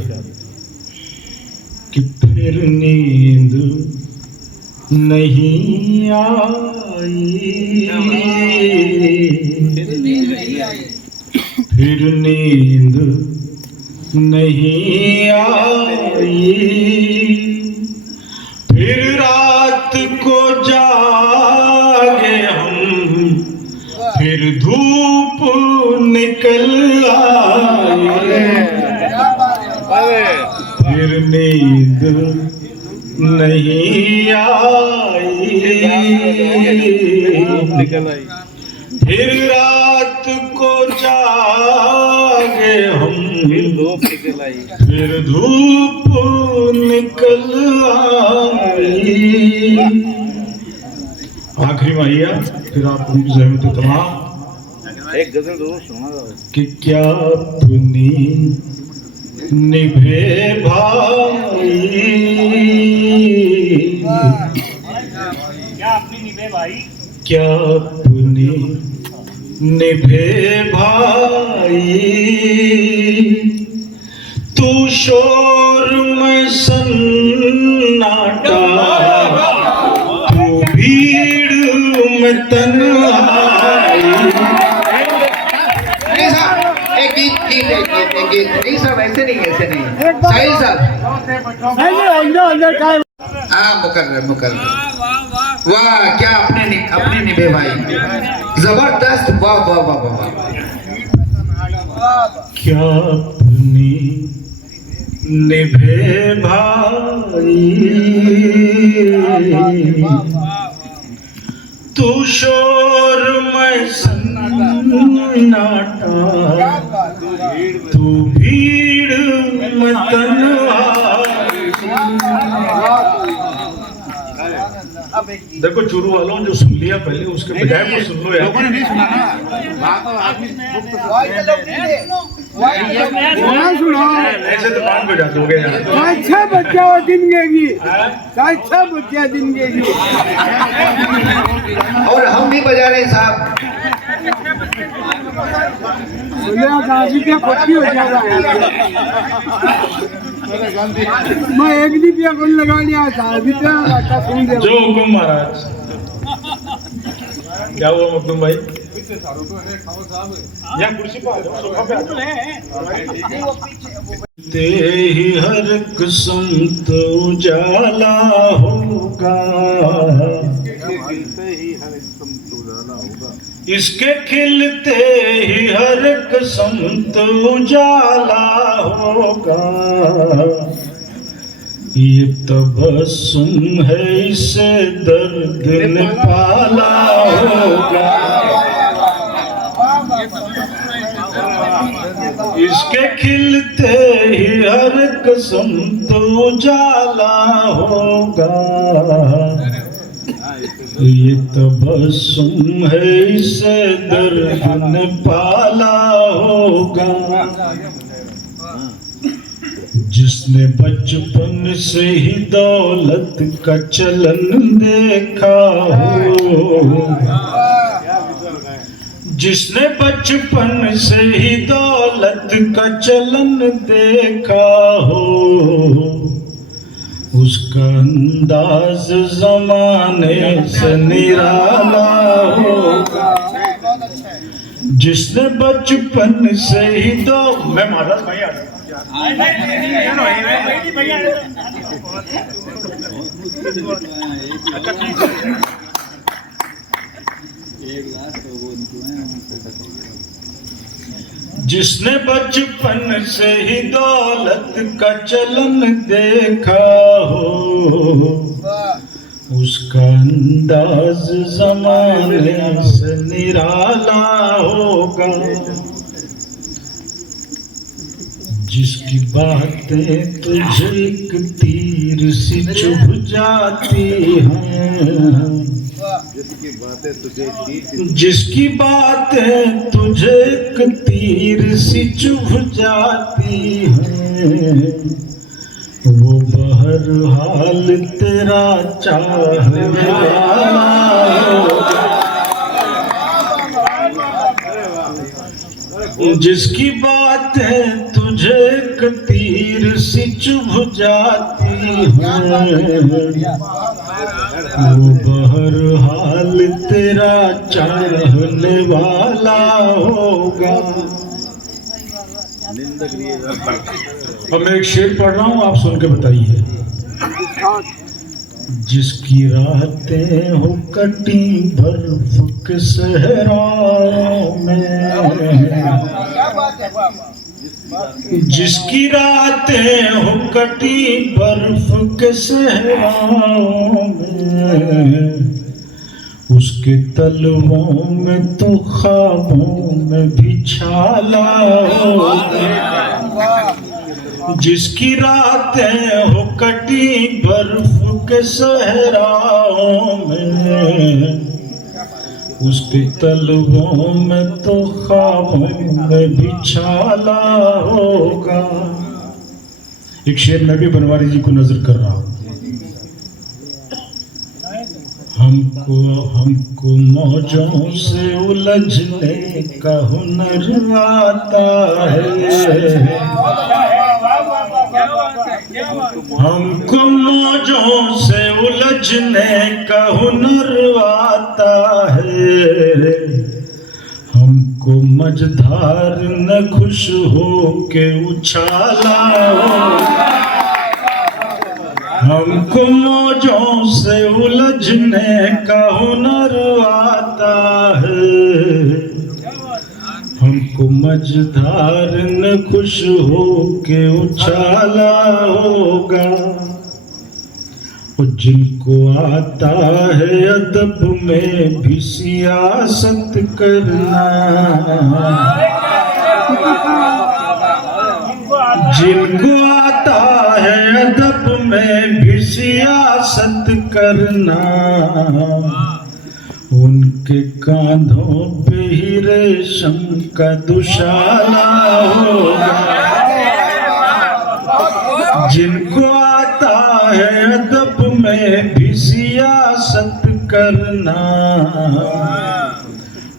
कि फिर नींद नहीं आई, फिर नींद नहीं आई, फिर रात को जागे हम, फिर धूप निकल आई, फिर नींद नहीं आई, फिर रात को जागे हम, फिर धूप निकल आई। आखिरी माहिया फिर आप उनकी जहमत तमाम एक गजल जरूर सुना कि क्या अपनी निभे भाई, क्या अपनी निभे भाई, क्या अपनी निभे भाई, तू शोर में सन्नाटा, तू भीड़ में तन्हाई। एक गीत नहीं साहब, ऐसे नहीं, ऐसे नहीं साहिल साहब। हाँ मुकर्रर वाह, क्या अपने निभे भाई, जबरदस्त, वाह वाह वाह वाह। क्या अपनी निभे भाई, तू शोर में सन्नाटा, तू भीड़ में तन्हाई। देखो चूरू वालों, जो सुन लिया पहले उसके बजाय वो सुन लो यार। लोगों ने नहीं सुना ना, ऐसे तो बात बजा दोगे यार। अच्छा बच्चा दिन गेगी, अच्छा बच्चा दिन गेगी। और हम भी बजा रहे हैं साहब। गाजी के पट्टी हो जाएगा। मैं एक दिन भी अकल लगा लिया था, सुन दे जो हुकुम महाराज। क्या हुआ मखदूम भाई? या कुर्सी पे आ जाओ, सोफा पे आ जाओ। ते ही हर किस्मत उजाला होगा, इसके खिलते ही हर किस्मत उजाला होगा। ये तबस्सुम है, इसे दर्द ने पाला होगा। इसके खिलते ही हर किस्मत उजाला होगा। ये तबस्सुम है, इसे दर्द ने पाला होगा। जिसने बचपन से ही दौलत का चलन देखा हो, जिसने बचपन से ही दौलत का चलन देखा हो, उसका अंदाज जमाने से निराला होगा। जिसने बचपन से ही मैं महाराज भाई आ जिसने बचपन से ही दौलत का चलन देखा हो, उसका अंदाज जमाने से निराला होगा। जिसकी बातें तुझे एक तीर सी चुभ जाती हैं, जिसकी बातें तुझे एक तीर सी चुभ जाती हैं, वो बहरहाल तेरा चाहने वाला होगा। जिसकी बातें तुझे एक तीर सी चुभ जाती हैं, वो बहरहाल तेरा चाहने वाला होगा। अब मैं एक शेर पढ़ रहा हूँ, आप सुन के बताइए। जिसकी रातें हो कटी बर्फ के सहराओं में, जिसकी रातें हो कटी बर्फ के सहराओं में, उसके तलवों में तो ख्वाबों में भी छाला होगा, जिसकी रातें हो कटी बर्फ के सहराओं में, उसके तलवों में तो ख्वाबों में भी छाला होगा। एक शेर मैं भी बनवारी जी को नजर कर रहा हूं। हमको मौजों से उलझने का हुनर आता है, हमको मौजों से उलझने का हुनर आता है, हमको मझधार न खुश हो के उछाला होगा, हमको मौजों से उलझने का हुनर आता है, हमको मझधार न खुश हो के उछाला होगा। और जिनको आता है अदब में भी सियासत करना, जिनको आता है अदब में भी सियासत करना, उनके कांधों पे ही रेशम का दुशाला होगा, जिनको आता है अदब में भी सियासत करना,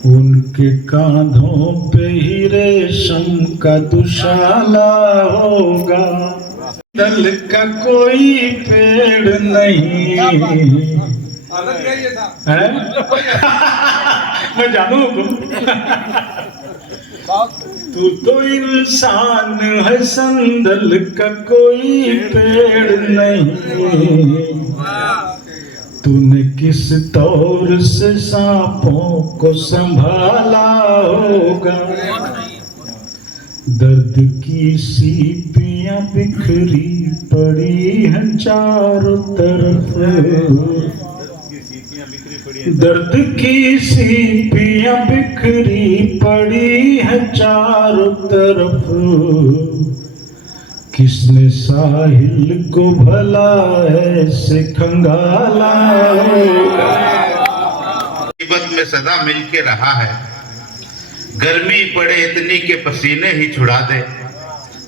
उनके कांधों पे ही रेशम का दुशाला होगा। दल का कोई पेड़ नहीं है मैं जानू तू तो इंसान है, संदल का कोई पेड़ नहीं, तूने किस तौर से सांपों को संभाला होगा, दर्द की सीपियां बिखरी पड़ी हैं चारों तरफ, दर्द की सीपियां बिखरी पड़ी हैं चारों तरफ, किसने साहिल को भला ऐसे खंगाला होगा। मुसीबत में सदा मिलके रहा है, गर्मी पड़े इतनी के पसीने ही छुड़ा दे,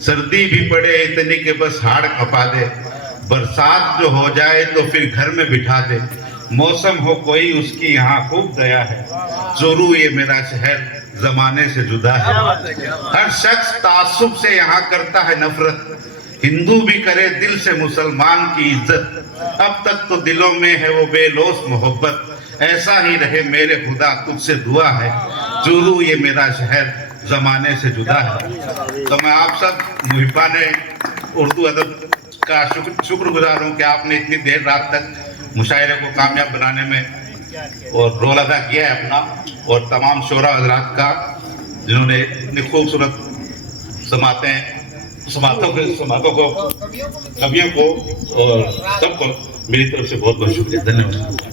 सर्दी भी पड़े इतनी के बस हाड़ कपा दे, बरसात जो हो जाए तो फिर घर में बिठा दे, मौसम हो कोई उसकी यहाँ खूब दया है, जोरू ये मेरा शहर जमाने से जुदा है, हर शख्स तासुब से यहाँ करता है नफरत, हिंदू भी करे दिल से मुसलमान की इज्जत, अब तक तो दिलों में है वो बेलोस मोहब्बत, ऐसा ही रहे मेरे खुदा तुझसे दुआ है, जोरू ये मेरा शहर जमाने से जुदा है। तो मैं आप सब मुहिबाने उर्दू अदब का शुक्रगुजार हूँ कि आपने इतनी देर रात तक मुशायरे को कामयाब बनाने में और रोल अदा किया है अपना, और तमाम शोरा हजरात का जिन्होंने इतनी खूबसूरत समातों को, कवियों को और सबको मेरी तरफ से बहुत बहुत शुक्रिया, धन्यवाद।